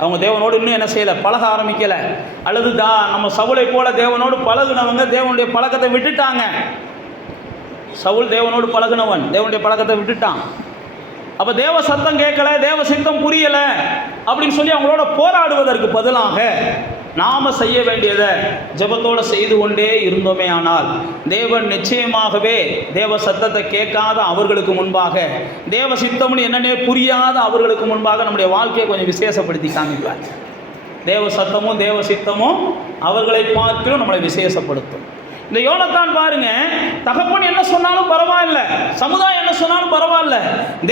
அவங்க தேவனோடு இன்னும் என்ன செய்யலை, பழக ஆரம்பிக்கலை. அல்லது நம்ம சவுலை போல தேவனோடு பழகுனவங்க தேவனுடைய பழக்கத்தை விட்டுட்டாங்க. சவுல் தேவனோடு பழகுனவன் தேவனுடைய பழக்கத்தை விட்டுட்டான். அப்போ தேவ சத்தம் கேட்கல, தேவ சித்தம் புரியலை அப்படின்னு சொல்லி அவங்களோட போராடுவதற்கு பதிலாக நாம் செய்ய வேண்டியதை ஜெபத்தோடு செய்து கொண்டே இருந்தோமே ஆனால் தேவன் நிச்சயமாகவே தேவ சத்தத்தை கேட்காத அவர்களுக்கு முன்பாக, தேவ சித்தம்னு என்னன்னே புரியாத அவர்களுக்கு முன்பாக நம்முடைய வாழ்க்கையை கொஞ்சம் விசேஷப்படுத்தி காமிப்பார். தேவ சத்தமும் தேவ சித்தமும் அவர்களை பார்க்கலும் நம்மளை விசேஷப்படுத்தும். இந்த யோனத்தான் பாருங்க, தகப்பன் என்ன சொன்னாலும் பரவாயில்ல, சமுதாயம் என்ன சொன்னாலும் பரவாயில்ல,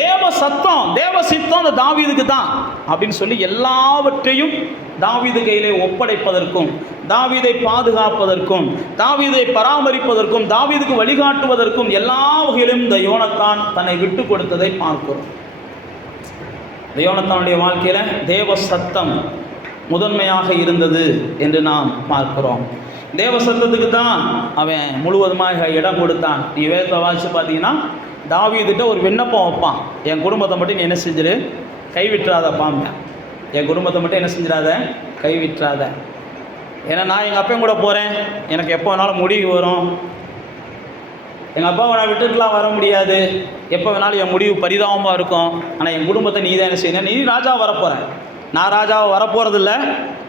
தேவ சத்தம் தேவ சித்தம் அந்த தாவீதுக்கு தான் அப்படின்னு சொல்லி எல்லாவற்றையும் தாவீது கையிலே ஒப்படைப்பதற்கும், தாவீதை பாதுகாப்பதற்கும், தாவீதை பராமரிப்பதற்கும், தாவீதுக்கு வழிகாட்டுவதற்கும் எல்லா வகையிலும் இந்த யோனத்தான் தன்னை விட்டு கொடுத்ததை பார்க்கிறோம். இந்த யோனத்தானுடைய வாழ்க்கையில தேவ சத்தம் முதன்மையாக இருந்தது என்று நாம் பார்க்கிறோம். தேவ சத்தத்துக்கு தான் அவன் முழுவதுமாக இடம் கொடுத்தான். நீ வேதத்தை வாசித்து பார்த்தீங்கன்னா தாவீதுகிட்ட ஒரு விண்ணப்பம் வைப்பான், என் குடும்பத்தை மட்டும் நீ என்ன செஞ்சிரு, கைவிட்டுறாதப்பாங்க. என் குடும்பத்தை மட்டும் என்ன செஞ்சிடாத, கைவிட்டுறாத. ஏன்னா நான் எங்கள் அப்பையும் கூட போகிறேன், எனக்கு எப்போ வேணாலும் முடிவு வரும். எங்கள் அப்பாவை நான் விட்டுட்டுலாம் வர முடியாது, எப்போ வேணாலும் என் முடிவு பரிதாபமாக இருக்கும். ஆனால் என் குடும்பத்தை நீ தான் என்ன செய்யணும், நீ ராஜாவை வரப்போகிறேன், நான் ராஜாவை வரப்போகிறதில்ல,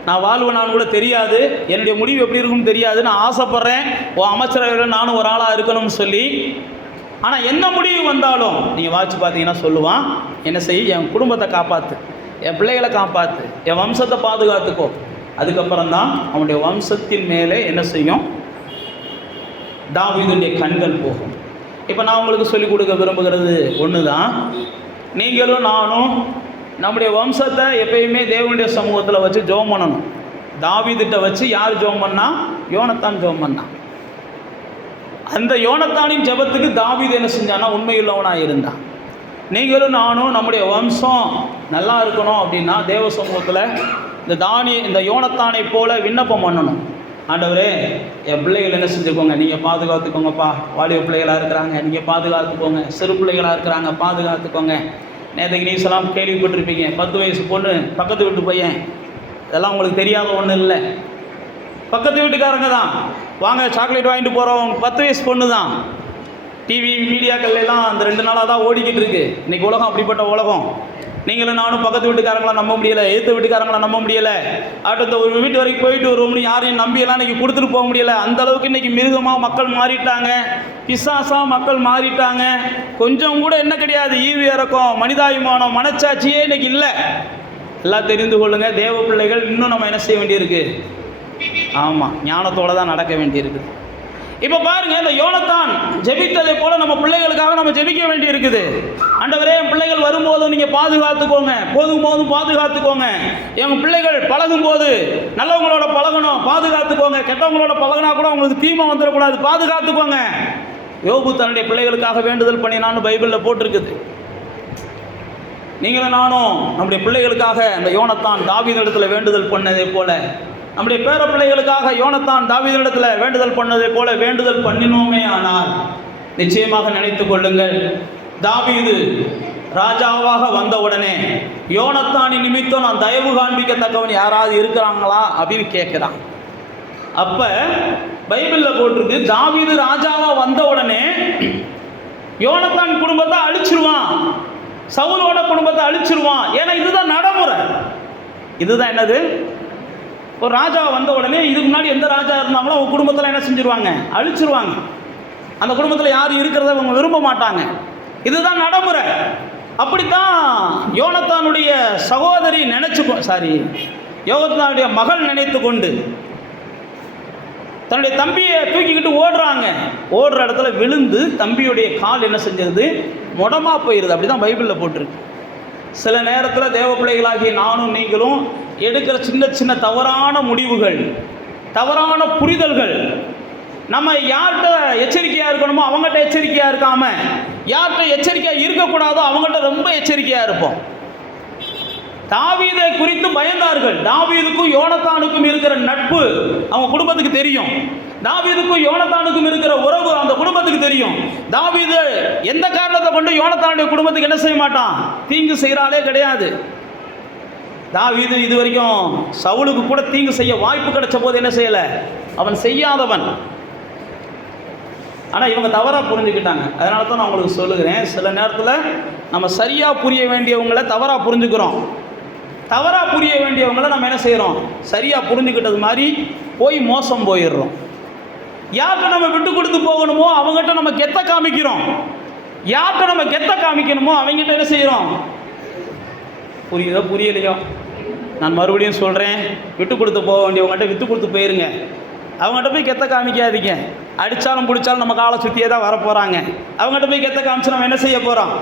நான் வாழ்வேனான்னு கூட தெரியாது, என்னுடைய முடிவு எப்படி இருக்குன்னு தெரியாது, நான் ஆசைப்பட்றேன் உன் அமைச்சரவையில் நானும் ஒரு ஆளாக இருக்கணும்னு சொல்லி. ஆனால் என்ன முடிவு வந்தாலும் நீங்கள் வாட்சி பார்த்தீங்கன்னா சொல்லுவான், என்ன செய், என் குடும்பத்தை காப்பாற்று, என் பிள்ளைகளை காப்பாற்று, என் வம்சத்தை பாதுகாத்துக்கோ. அதுக்கப்புறம் தான் அவனுடைய வம்சத்தின் மேலே என்ன செய்யும், தாவீதுடைய கண்கள் போகும். இப்போ நான் உங்களுக்கு சொல்லிக் கொடுக்க விரும்புகிறது ஒன்று தான், நீங்களும் நானும் நம்முடைய வம்சத்தை எப்பயுமே தேவனுடைய சமூகத்தில் வச்சு ஜெபம் பண்ணணும். தாவீதுகிட்ட வச்சு யார் ஜெபம் பண்ணா, யோனத்தான் ஜெபம் பண்ணான். அந்த யோனத்தானின் ஜெபத்துக்கு தாவீது என்ன செஞ்சான்னா உண்மையுள்ளவனாக இருந்தான். நீங்களும் நானும் நம்முடைய வம்சம் நல்லா இருக்கணும் அப்படின்னா தேவ சமூகத்தில் இந்த யோனத்தானை போல விண்ணப்பம் பண்ணணும். ஆண்டவரே, என் பிள்ளைகள் என்ன செஞ்சுக்கோங்க, நீங்கள் பாதுகாத்துக்கோங்கப்பா, வாலிப பிள்ளைகளாக இருக்கிறாங்க நீங்கள் பாதுகாத்துக்கோங்க, சிறு பிள்ளைகளாக இருக்கிறாங்க பாதுகாத்துக்கோங்க. நேற்றுக்கு நீ சொல்லாம் கேள்விப்பட்டிருப்பீங்க, 10 வயசு பொண்ணு பக்கத்து வீட்டு பையன், இதெல்லாம் உங்களுக்கு தெரியாத ஒன்றும் இல்லை. பக்கத்து வீட்டுக்காரங்க தான், வாங்க சாக்லேட் வாங்கிட்டு போகிறோம், 10 வயசு பொண்ணு தான். டிவி மீடியாக்கள்லாம் அந்த 2 நாளாக தான் ஓடிக்கிட்டு இருக்கு. இன்றைக்கி உலகம் அப்படிப்பட்ட உலகம். நீங்களும் நானும் பக்கத்து வீட்டுக்காரங்களாம் நம்ப முடியலை, எதிர்த்து வீட்டுக்காரங்களாம் நம்ப முடியலை, அடுத்த ஒரு வீட்டு வரைக்கும் போயிட்டு ஒரு ரூம்னு யாரையும் நம்பியெல்லாம் இன்றைக்கி கொடுத்துட்டு போக முடியலை. அந்தளவுக்கு இன்றைக்கி மிருகமாக மக்கள் மாறிட்டாங்க, பிசாசாக மக்கள் மாறிட்டாங்க. கொஞ்சம் கூட என்ன கிடையாது, ஈவு இறக்கம், மனிதாபிமானம், மனச்சாட்சியே இன்றைக்கி இல்லை. எல்லாம் தெரிந்து கொள்ளுங்கள், தேவ பிள்ளைகள் இன்னும் நம்ம என்ன செய்ய வேண்டியிருக்கு, ஆமாம் ஞானத்தோடு தான் நடக்க வேண்டியிருக்கு. இப்போ பாருங்க, இந்த யோனத்தான் ஜெபித்ததை போல நம்ம பிள்ளைகளுக்காக நம்ம ஜெபிக்க வேண்டி இருக்குது. ஆண்டவரே, என் பிள்ளைகள் வரும்போதும் நீங்கள் பாதுகாத்துக்கோங்க, போதும் பாதுகாத்துக்கோங்க. எங்கள் பிள்ளைகள் பழகும்போது நல்லவங்களோட பழகணும், பாதுகாத்துக்கோங்க. கெட்டவங்களோட பழகினா கூட அவங்களுக்கு தீமை வந்துடக்கூடாது, பாதுகாத்துக்கோங்க. யோபு தன்னுடைய பிள்ளைகளுக்காக வேண்டுதல் பண்ணினான்னு பைபிளில் போட்டிருக்குது. நீங்களும் நானும் நம்முடைய பிள்ளைகளுக்காக அந்த யோனத்தான் தாவீதிடத்தில் வேண்டுதல் பண்ணதை போல நம்முடைய பேர பிள்ளைகளுக்காக யோனத்தான் தாவீதிடத்தில் வேண்டுதல் பண்ணதை போல வேண்டுதல் பண்ணினோமே ஆனால் நிச்சயமாக நினைத்து கொள்ளுங்கள், தாவீது ராஜாவாக வந்தவுடனே யோனத்தானின் நிமித்தம் நான் தயவு காண்பிக்கத்தக்கவன் யாராவது இருக்கிறாங்களா அப்படின்னு கேட்குறான். அப்போ பைபிளில் போட்டிருக்கு, தாவீது ராஜாவாக வந்த உடனே யோனத்தான் குடும்பத்தை அழிச்சிருவான், சவுலோட குடும்பத்தை அழிச்சிருவான். ஏன்னா இதுதான் நடைமுறை. இதுதான் என்னது, ஒரு ராஜா வந்த உடனே இதுக்கு முன்னாடி எந்த ராஜா இருந்தாங்களோ அவங்க குடும்பத்தில் என்ன செஞ்சிருவாங்க, அழிச்சிருவாங்க. அந்த குடும்பத்தில் யாரும் இருக்கிறத அவங்க விரும்ப மாட்டாங்க. இதுதான் நடைமுறை. அப்படித்தான் யோனத்தானுடைய சகோதரி யோனத்தானுடைய மகள் நினைத்து கொண்டு தன்னுடைய தம்பியை தூக்கிக்கிட்டு ஓடுறாங்க. ஓடுற இடத்துல விழுந்து தம்பியுடைய கால் என்ன செஞ்சிருது, முடமா போயிடுது. அப்படி தான் பைபிளில் போட்டிருக்கு. சில நேரத்தில் தேவ பிள்ளைகளாகிய நானும் நீங்களும் எடுக்கிற சின்ன சின்ன தவறான முடிவுகள், தவறான புரிதல்கள், நம்ம யார்கிட்ட எச்சரிக்கையாக இருக்கணுமோ அவங்ககிட்ட எச்சரிக்கையாக இருக்காமல், யார்கிட்ட எச்சரிக்கையாக இருக்கக்கூடாதோ அவங்ககிட்ட ரொம்ப எச்சரிக்கையாக இருப்போம். தாவீதை குறித்து பயந்தார்கள். தாவீதுக்கும் யோனத்தானுக்கும் இருக்கிற நட்பு அவங்க குடும்பத்துக்கு தெரியும். தாவீதுக்கும் யோனத்தானுக்கும் இருக்கிற உறவு அந்த குடும்பத்துக்கு தெரியும். தாவீது எந்த காரணத்தை கொண்டு யோனத்தானுடைய குடும்பத்துக்கு என்ன செய்ய மாட்டான், தீங்கு செய்கிறாலே கிடையாது. தாவீது இது வரைக்கும் சவுலுக்கு கூட தீங்கு செய்ய வாய்ப்பு கிடைச்ச போது என்ன செய்யலை, அவன் செய்யாதவன். ஆனால் இவங்க தவறாக புரிஞ்சுக்கிட்டாங்க. அதனால தான் நான் உங்களுக்கு சொல்லுகிறேன், சில நேரத்தில் நம்ம சரியாக புரிய வேண்டியவங்களை தவறாக புரிஞ்சுக்கிறோம். தவறாக புரிய வேண்டியவங்களை நம்ம என்ன செய்கிறோம், சரியாக புரிஞ்சுக்கிட்டது மாதிரி போய் மோசம் போயிடுறோம். யார்கிட்ட நம்ம விட்டு கொடுத்து போகணுமோ அவங்ககிட்ட நம்ம கெத்த காமிக்கிறோம். யார்கிட்ட நம்ம கெத்த காமிக்கணுமோ அவங்ககிட்ட என்ன செய்கிறோம், புரியுதோ புரியலையோ நான் மறுபடியும் சொல்கிறேன், விட்டு கொடுத்து போக வேண்டியவங்ககிட்ட விட்டு கொடுத்து போயிருங்க. அவங்ககிட்ட போய் கெத்த காமிக்காதீங்க. அடித்தாலும் பிடிச்சாலும் நம்ம காலை சுற்றியே தான் வரப்போகிறாங்க. அவங்ககிட்ட போய் கெத்த காமிச்சு நம்ம என்ன செய்ய போகிறோம்,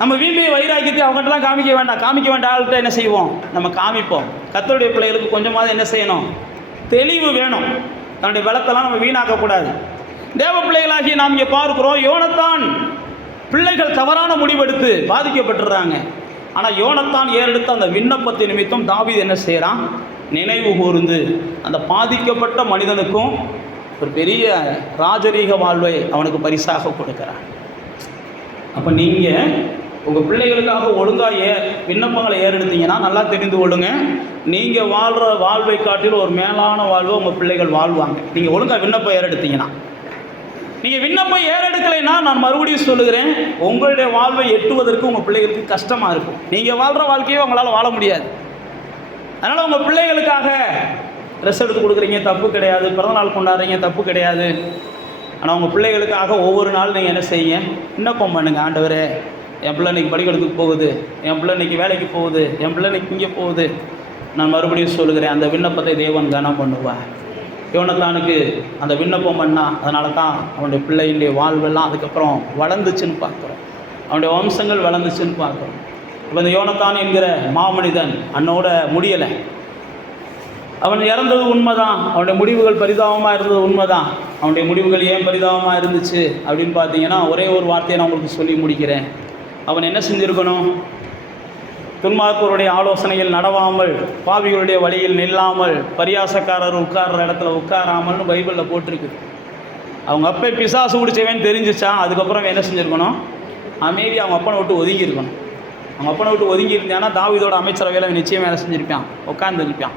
நம்ம வீம்பையை வைராக்கியத்தை அவங்ககிட்டலாம் காமிக்க வேண்டாம் ஆள்கிட்ட என்ன செய்வோம், நம்ம காமிப்போம். கர்த்தருடைய பிள்ளைகளுக்கு கொஞ்சமாவது என்ன செய்யணும், தெளிவு வேணும். தன்னுடைய பலத்தெல்லாம் நம்ம வீணாக்கக்கூடாது. தேவ பிள்ளைகளாகி நாம் இங்கே பார்க்கிறோம், யோனத்தான் பிள்ளைகள் தவறான முடிவெடுத்து பாதிக்கப்பட்டுறாங்க. ஆனால் யோனத்தான் ஏறெடுத்த அந்த விண்ணப்பத்தின் நிமித்தம் தாவீது என்ன செய்கிறான், நினைவு கூர்ந்து அந்த பாதிக்கப்பட்ட மனிதனுக்கும் ஒரு பெரிய ராஜரீக வாழ்வை அவனுக்கு பரிசாக கொடுக்கிறான். அப்போ நீங்கள் உங்கள் பிள்ளைகளுக்காக ஒழுங்காக விண்ணப்பங்களை ஏறெடுத்தீங்கன்னா நல்லா தெரிந்து கொள்ளுங்க, நீங்கள் வாழ்கிற வாழ்வை காட்டிலும் ஒரு மேலான வாழ்வை உங்கள் பிள்ளைகள் வாழ்வாங்க. நீங்கள் ஒழுங்காக விண்ணப்பம் ஏறெடுத்தீங்கன்னா. நீங்கள் விண்ணப்பம் ஏறெடுக்கலைன்னா நான் மறுபடியும் சொல்லுகிறேன், உங்களுடைய வாழ்வை எட்டுவதற்கு உங்கள் பிள்ளைகளுக்கு கஷ்டமாக இருக்கும். நீங்கள் வாழ்கிற வாழ்க்கையை உங்களால் வாழ முடியாது. அதனால் உங்கள் பிள்ளைகளுக்காக ட்ரெஸ் எடுத்து கொடுக்குறீங்க, தப்பு கிடையாது. பிறந்தநாள் கொண்டாடுறீங்க, தப்பு கிடையாது. ஆனால் உங்கள் பிள்ளைகளுக்காக ஒவ்வொரு நாள் நீங்கள் என்ன செய்யுங்க, விண்ணப்பம் பண்ணுங்கள். ஆண்டவரே, என் பிள்ளை இன்றைக்கி பள்ளிக்கூடத்துக்கு போகுது, என் பிள்ளை இன்றைக்கி வேலைக்கு போகுது, என் பிள்ளை இன்றைக்கி இங்கே போகுது. நான் மறுபடியும் சொல்லுகிறேன், அந்த விண்ணப்பத்தை தேவன் கனம் பண்ணுவார். யோனத்தானுக்கு அந்த விண்ணப்பம் பண்ணால் அதனால தான் அவனுடைய பிள்ளையுடைய வாழ்வெல்லாம் அதுக்கப்புறம் வளர்ந்துச்சுன்னு பார்க்குறோம், அவனுடைய வம்சங்கள் வளர்ந்துச்சுன்னு பார்க்குறோம். இப்போ இந்த யோனத்தான் என்கிற மாமனிதன் அன்னோட முடியலை. அவன் இறந்தது உண்மைதான், அவனுடைய முடிவுகள் பரிதாபமாக இருந்தது உண்மைதான். அவனுடைய முடிவுகள் ஏன் பரிதாபமாக இருந்துச்சு அப்படின்னு பார்த்தீங்கன்னா, ஒரே ஒரு வார்த்தையை நான் உங்களுக்கு சொல்லி முடிக்கிறேன். அவன் என்ன செஞ்சுருக்கணும், துன்மார்க்கருடைய ஆலோசனையில் நடவாமல், பாவிகளுடைய வழியில் நில்லாமல், பரியாசக்காரர் உட்கார்ற இடத்துல உட்காராமல்னு பைபிளில் போட்டிருக்குது. அவங்க அப்போ பிசாசு பிடிச்சவன் தெரிஞ்சிச்சா, அதுக்கப்புறம் என்ன செஞ்சுருக்கணும், அமைதி அவங்க அப்பனை விட்டு ஒதுங்கியிருக்கணும். அவங்க அப்பனை விட்டு ஒதுங்கி இருந்தானா தாவீதோட அமைச்சரவையில் அவன் நிச்சயம் வேலை செஞ்சுருப்பான், உட்காந்துருப்பான்.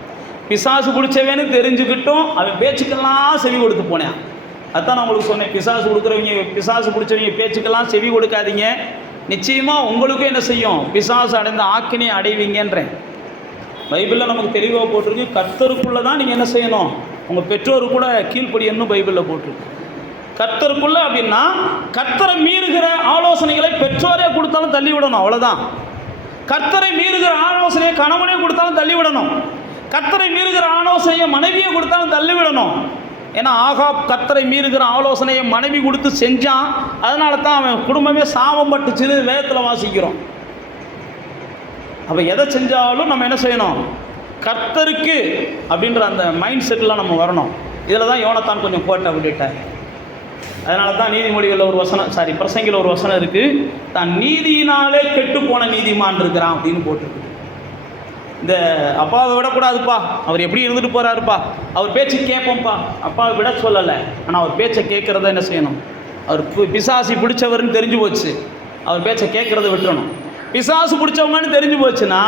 பிசாசு பிடிச்சவேன்னு தெரிஞ்சுக்கிட்டும் அவன் பேச்சுக்கெல்லாம் செவி கொடுத்து போனேன். அதுதான் நான் உங்களுக்கு சொன்னேன், பிசாசு பிடிச்சவங்க பேச்சுக்கெல்லாம் செவி கொடுக்காதீங்க, நிச்சயமாக உங்களுக்கும் என்ன செய்யும், பிசாசு அடைந்த ஆக்கினை அடைவீங்கன்றேன். பைபிளில் நமக்கு தெளிவாக போட்டிருக்கு, கர்த்தருக்குள்ளே தான் நீங்கள் என்ன செய்யணும், உங்கள் பெற்றோரு கூட கீழ்ப்படியன்னு பைபிளில் போட்டிருக்கு. கர்த்தருக்குள்ளே அப்படின்னா கர்த்தரை மீறுகிற ஆலோசனைகளை பெற்றோரே கொடுத்தாலும் தள்ளி விடணும், அவ்வளோதான். கர்த்தரை மீறுகிற ஆலோசனையை கணவனே கொடுத்தாலும் தள்ளி விடணும். கர்த்தரை மீறுகிற ஆலோசனையை மனைவியை கொடுத்தாலும் தள்ளிவிடணும். ஏன்னா ஆகாப் கர்த்தரை மீறுகிற ஆலோசனையை மனைவி கொடுத்து செஞ்சான், அதனால தான் அவன் குடும்பமே சாபம் பட்டுச்சுன்னு வேதத்தில் வாசிக்கிறோம். அப்போ எதை செஞ்சாலும் நம்ம என்ன செய்யணும், கர்த்தருக்கு அப்படின்ற அந்த மைண்ட் செட்டில் நம்ம வரணும். இதில் தான் யோனத்தான் கொஞ்சம் கோட்டை விட்டுட்டார். அதனால தான் நீதிமொழிகளில் ஒரு வசனம், பிரசங்கில் ஒரு வசனம் இருக்குது, தான் நீதியினாலே கெட்டு போன நீதிமான் இருக்கிறான் அப்படின்னு போட்டிருக்கு. இந்த அப்பாவை விடக்கூடாதுப்பா, அவர் எப்படி இருந்துட்டு போகிறாருப்பா, அவர் பேச்சு கேட்போம்ப்பா, அப்பாவை விட சொல்லலை, ஆனால் அவர் பேச்சை கேட்குறத என்ன செய்யணும், அவர் பிசாசி பிடிச்சவர்னு தெரிஞ்சு போச்சு, அவர் பேச்சை கேட்குறத விட்டுறணும். பிசாசு பிடிச்சவங்கன்னு தெரிஞ்சு போச்சுன்னா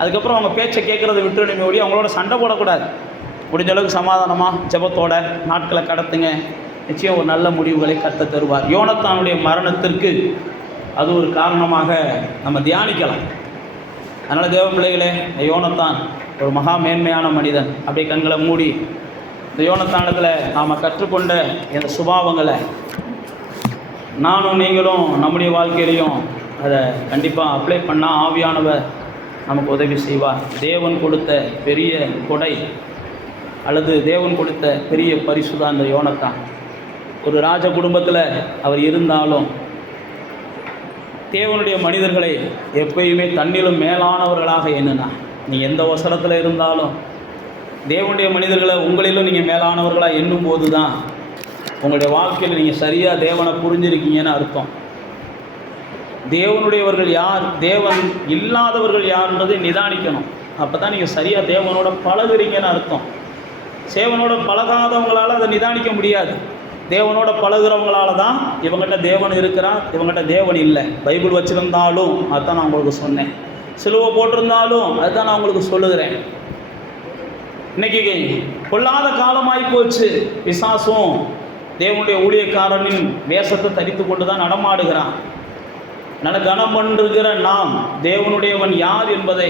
அதுக்கப்புறம் அவங்க பேச்சை கேட்குறத விட்டுறணுமே ஒழிய அவங்களோட சண்டை போடக்கூடாது. முடிஞ்ச அளவுக்கு சமாதானமாக ஜெபத்தோட நாட்களை கடத்துங்க. நிச்சயம் ஒரு நல்ல முடிவுகளை கர்த்தர் தருவார். யோனத்தானுடைய மரணத்திற்கு அது ஒரு காரணமாக நம்ம தியானிக்கலாம். அதனால் தேவ பிள்ளைகளே, இந்த யோனத்தான் ஒரு மகா மேன்மையான மனிதன். அப்படியே கண்களை மூடி இந்த யோனத்தானத்தில் நாம் கற்றுக்கொண்ட இந்த சுபாவங்களை நானும் நீங்களும் நம்முடைய வாழ்க்கையிலையும் அதை கண்டிப்பாக அப்ளை பண்ணால் ஆவியானவர் நமக்கு உதவி செய்வார். தேவன் கொடுத்த பெரிய கொடை அல்லது தேவன் கொடுத்த பெரிய பரிசு தான் இந்த யோனத்தான். ஒரு ராஜ குடும்பத்தில் அவர் இருந்தாலும் தேவனுடைய மனிதர்களை எப்பயுமே தன்னிலும் மேலானவர்களாக எண்ணுனா. நீங்கள் எந்த அவசரத்தில் இருந்தாலும் தேவனுடைய மனிதர்களை உங்களிலும் நீங்கள் மேலானவர்களாக எண்ணும் போது தான் உங்களுடைய வாழ்க்கையில் நீங்கள் சரியாக தேவனை புரிஞ்சிருக்கீங்கன்னு அர்த்தம். தேவனுடையவர்கள் யார், தேவன் இல்லாதவர்கள் யார்ன்றதை நிதானிக்கணும். அப்போ தான் நீங்கள் சரியாக தேவனோட பழகுறீங்கன்னு அர்த்தம். தேவனோட பழகாதவங்களால் அதை நிதானிக்க முடியாது. தேவனோட பழகுறவங்களால தான் இவங்ககிட்ட தேவன் இருக்கிறான், இவங்ககிட்ட தேவன் இல்லை. பைபிள் வச்சுருந்தாலும் அதுதான் நான் உங்களுக்கு சொன்னேன், சிலுவை போட்டிருந்தாலும் அதுதான் நான் உங்களுக்கு சொல்லுகிறேன். இன்னைக்கு கொள்ளாத காலமாகி போச்சு. பிசாசும் தேவனுடைய ஊழியக்காரனின் வேஷத்தை தரித்து கொண்டு தான் நடமாடுகிறான். கனம் பண்ணுகிற நாம் தேவனுடையவன் யார் என்பதை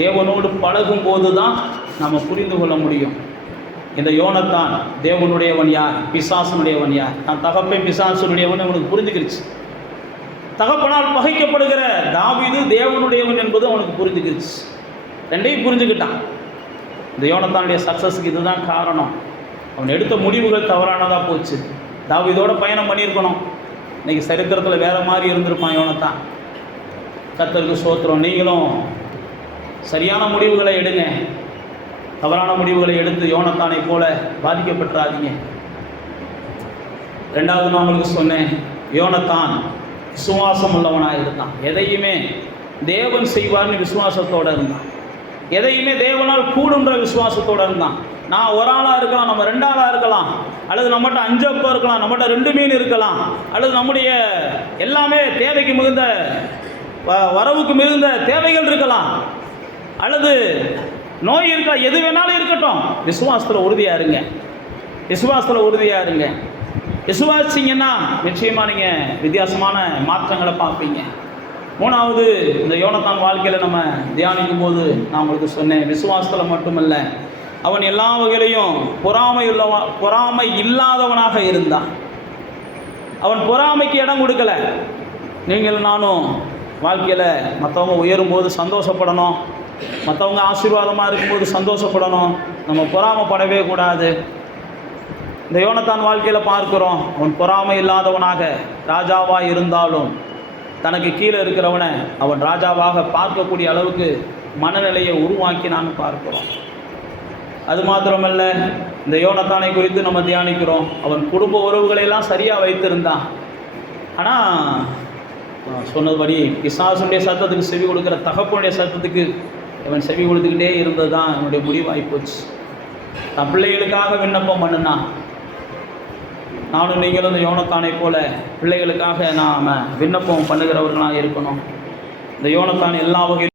தேவனோடு பழகும் போது தான் நம்ம புரிந்து கொள்ள முடியும். இந்த யோனத்தான் தேவனுடையவன் யார், பிசாசனுடையவன் யார். நான் தகப்பன் பிசாசனுடையவன் அவனுக்கு புரிஞ்சுக்கிடுச்சு. தகப்பனால் பகைக்கப்படுகிற தாவீது தேவனுடையவன் என்பது அவனுக்கு புரிஞ்சுக்கிடுச்சு. ரெண்டையும் புரிஞ்சுக்கிட்டான். இந்த யோனத்தானுடைய சக்ஸஸுக்கு இதுதான் காரணம். அவன் எடுத்த முடிவுகள் தவறானதாக போச்சு. தாவீதோட பயணம் பண்ணியிருக்கணும். இன்றைக்கி சரித்திரத்தில் வேறு மாதிரி இருந்திருப்பான் யோனத்தான். கர்த்தருக்கு ஸ்தோத்திரம். நீங்களும் சரியான முடிவுகளை எடுங்க. தவறான முடிவுகளை எடுத்து யோனத்தானை போல பாதிக்கப்பட்டுறாதீங்க. ரெண்டாவது நான் உங்களுக்கு சொன்னேன், யோனத்தான் விசுவாசம் உள்ளவனாக இருந்தான். எதையுமே தேவன் செய்வார்னு விசுவாசத்தோடு இருந்தான். எதையுமே தேவனால் கூடுன்ற விசுவாசத்தோடு இருந்தான். நான் ஒரு ஆளாக இருக்கலாம், நம்ம 2 ஆளாக இருக்கலாம், அல்லது நம்மகிட்ட 5 அப்பம் இருக்கலாம், நம்மகிட்ட 2 மீன் இருக்கலாம், அல்லது நம்முடைய எல்லாமே தேவைக்கு மிகுந்த வரவுக்கு மிகுந்த தேவைகள் இருக்கலாம், அல்லது நோய் இருக்கா, எது வேணாலும் இருக்கட்டும். விசுவாசத்தில் உறுதியாக இருங்க. விசுவாசத்தில் உறுதியாக இருங்க. விசுவாசிங்கன்னா நிச்சயமாக நீங்கள் வித்தியாசமான மாற்றங்களை பார்ப்பீங்க. மூணாவது, இந்த யோனத்தான் வாழ்க்கையில் நம்ம தியானிக்கும் போது நான் உங்களுக்கு சொன்னேன், விசுவாசத்தில் மட்டுமல்ல, அவன் எல்லா வகையிலையும் பொறாமை இல்லாதவனாக இருந்தான். அவன் பொறாமைக்கு இடம் கொடுக்கல. நீங்கள் நானும் வாழ்க்கையில் மற்றவங்க உயரும்போது சந்தோஷப்படணும், மற்றவங்க ஆசீர்வாதமாக இருக்கும்போது சந்தோஷப்படணும். நம்ம பொறாமைப்படவே கூடாது. இந்த யோனத்தான் வாழ்க்கையில் பார்க்குறோம், அவன் பொறாமை இல்லாதவனாக ராஜாவாக இருந்தாலும் தனக்கு கீழே இருக்கிறவனை அவன் ராஜாவாக பார்க்கக்கூடிய அளவுக்கு மனநிலையை உருவாக்கி நாங்கள் பார்க்குறோம். அது மாத்திரமல்ல, இந்த யோனத்தானை குறித்து நம்ம தியானிக்கிறோம். அவன் குடும்ப உறவுகளையெல்லாம் சரியாக வைத்திருந்தான். ஆனால் சொன்னபடி பிசாசுடைய சத்தத்துக்கு செவி கொடுக்குற தகப்பனுடைய சத்தத்துக்கு அவன் செவி கொடுத்துக்கிட்டே இருந்தது தான் அவனுடைய முடிவாகிப்போச்சு. தன் பிள்ளைகளுக்காக விண்ணப்பம் பண்ணுனா. நானும் நீங்களும் இந்த யோனத்தானை போல பிள்ளைகளுக்காக நாம் விண்ணப்பம் பண்ணுகிறவர்களாக இருக்கணும். இந்த யோனத்தான் எல்லா வகையிலும்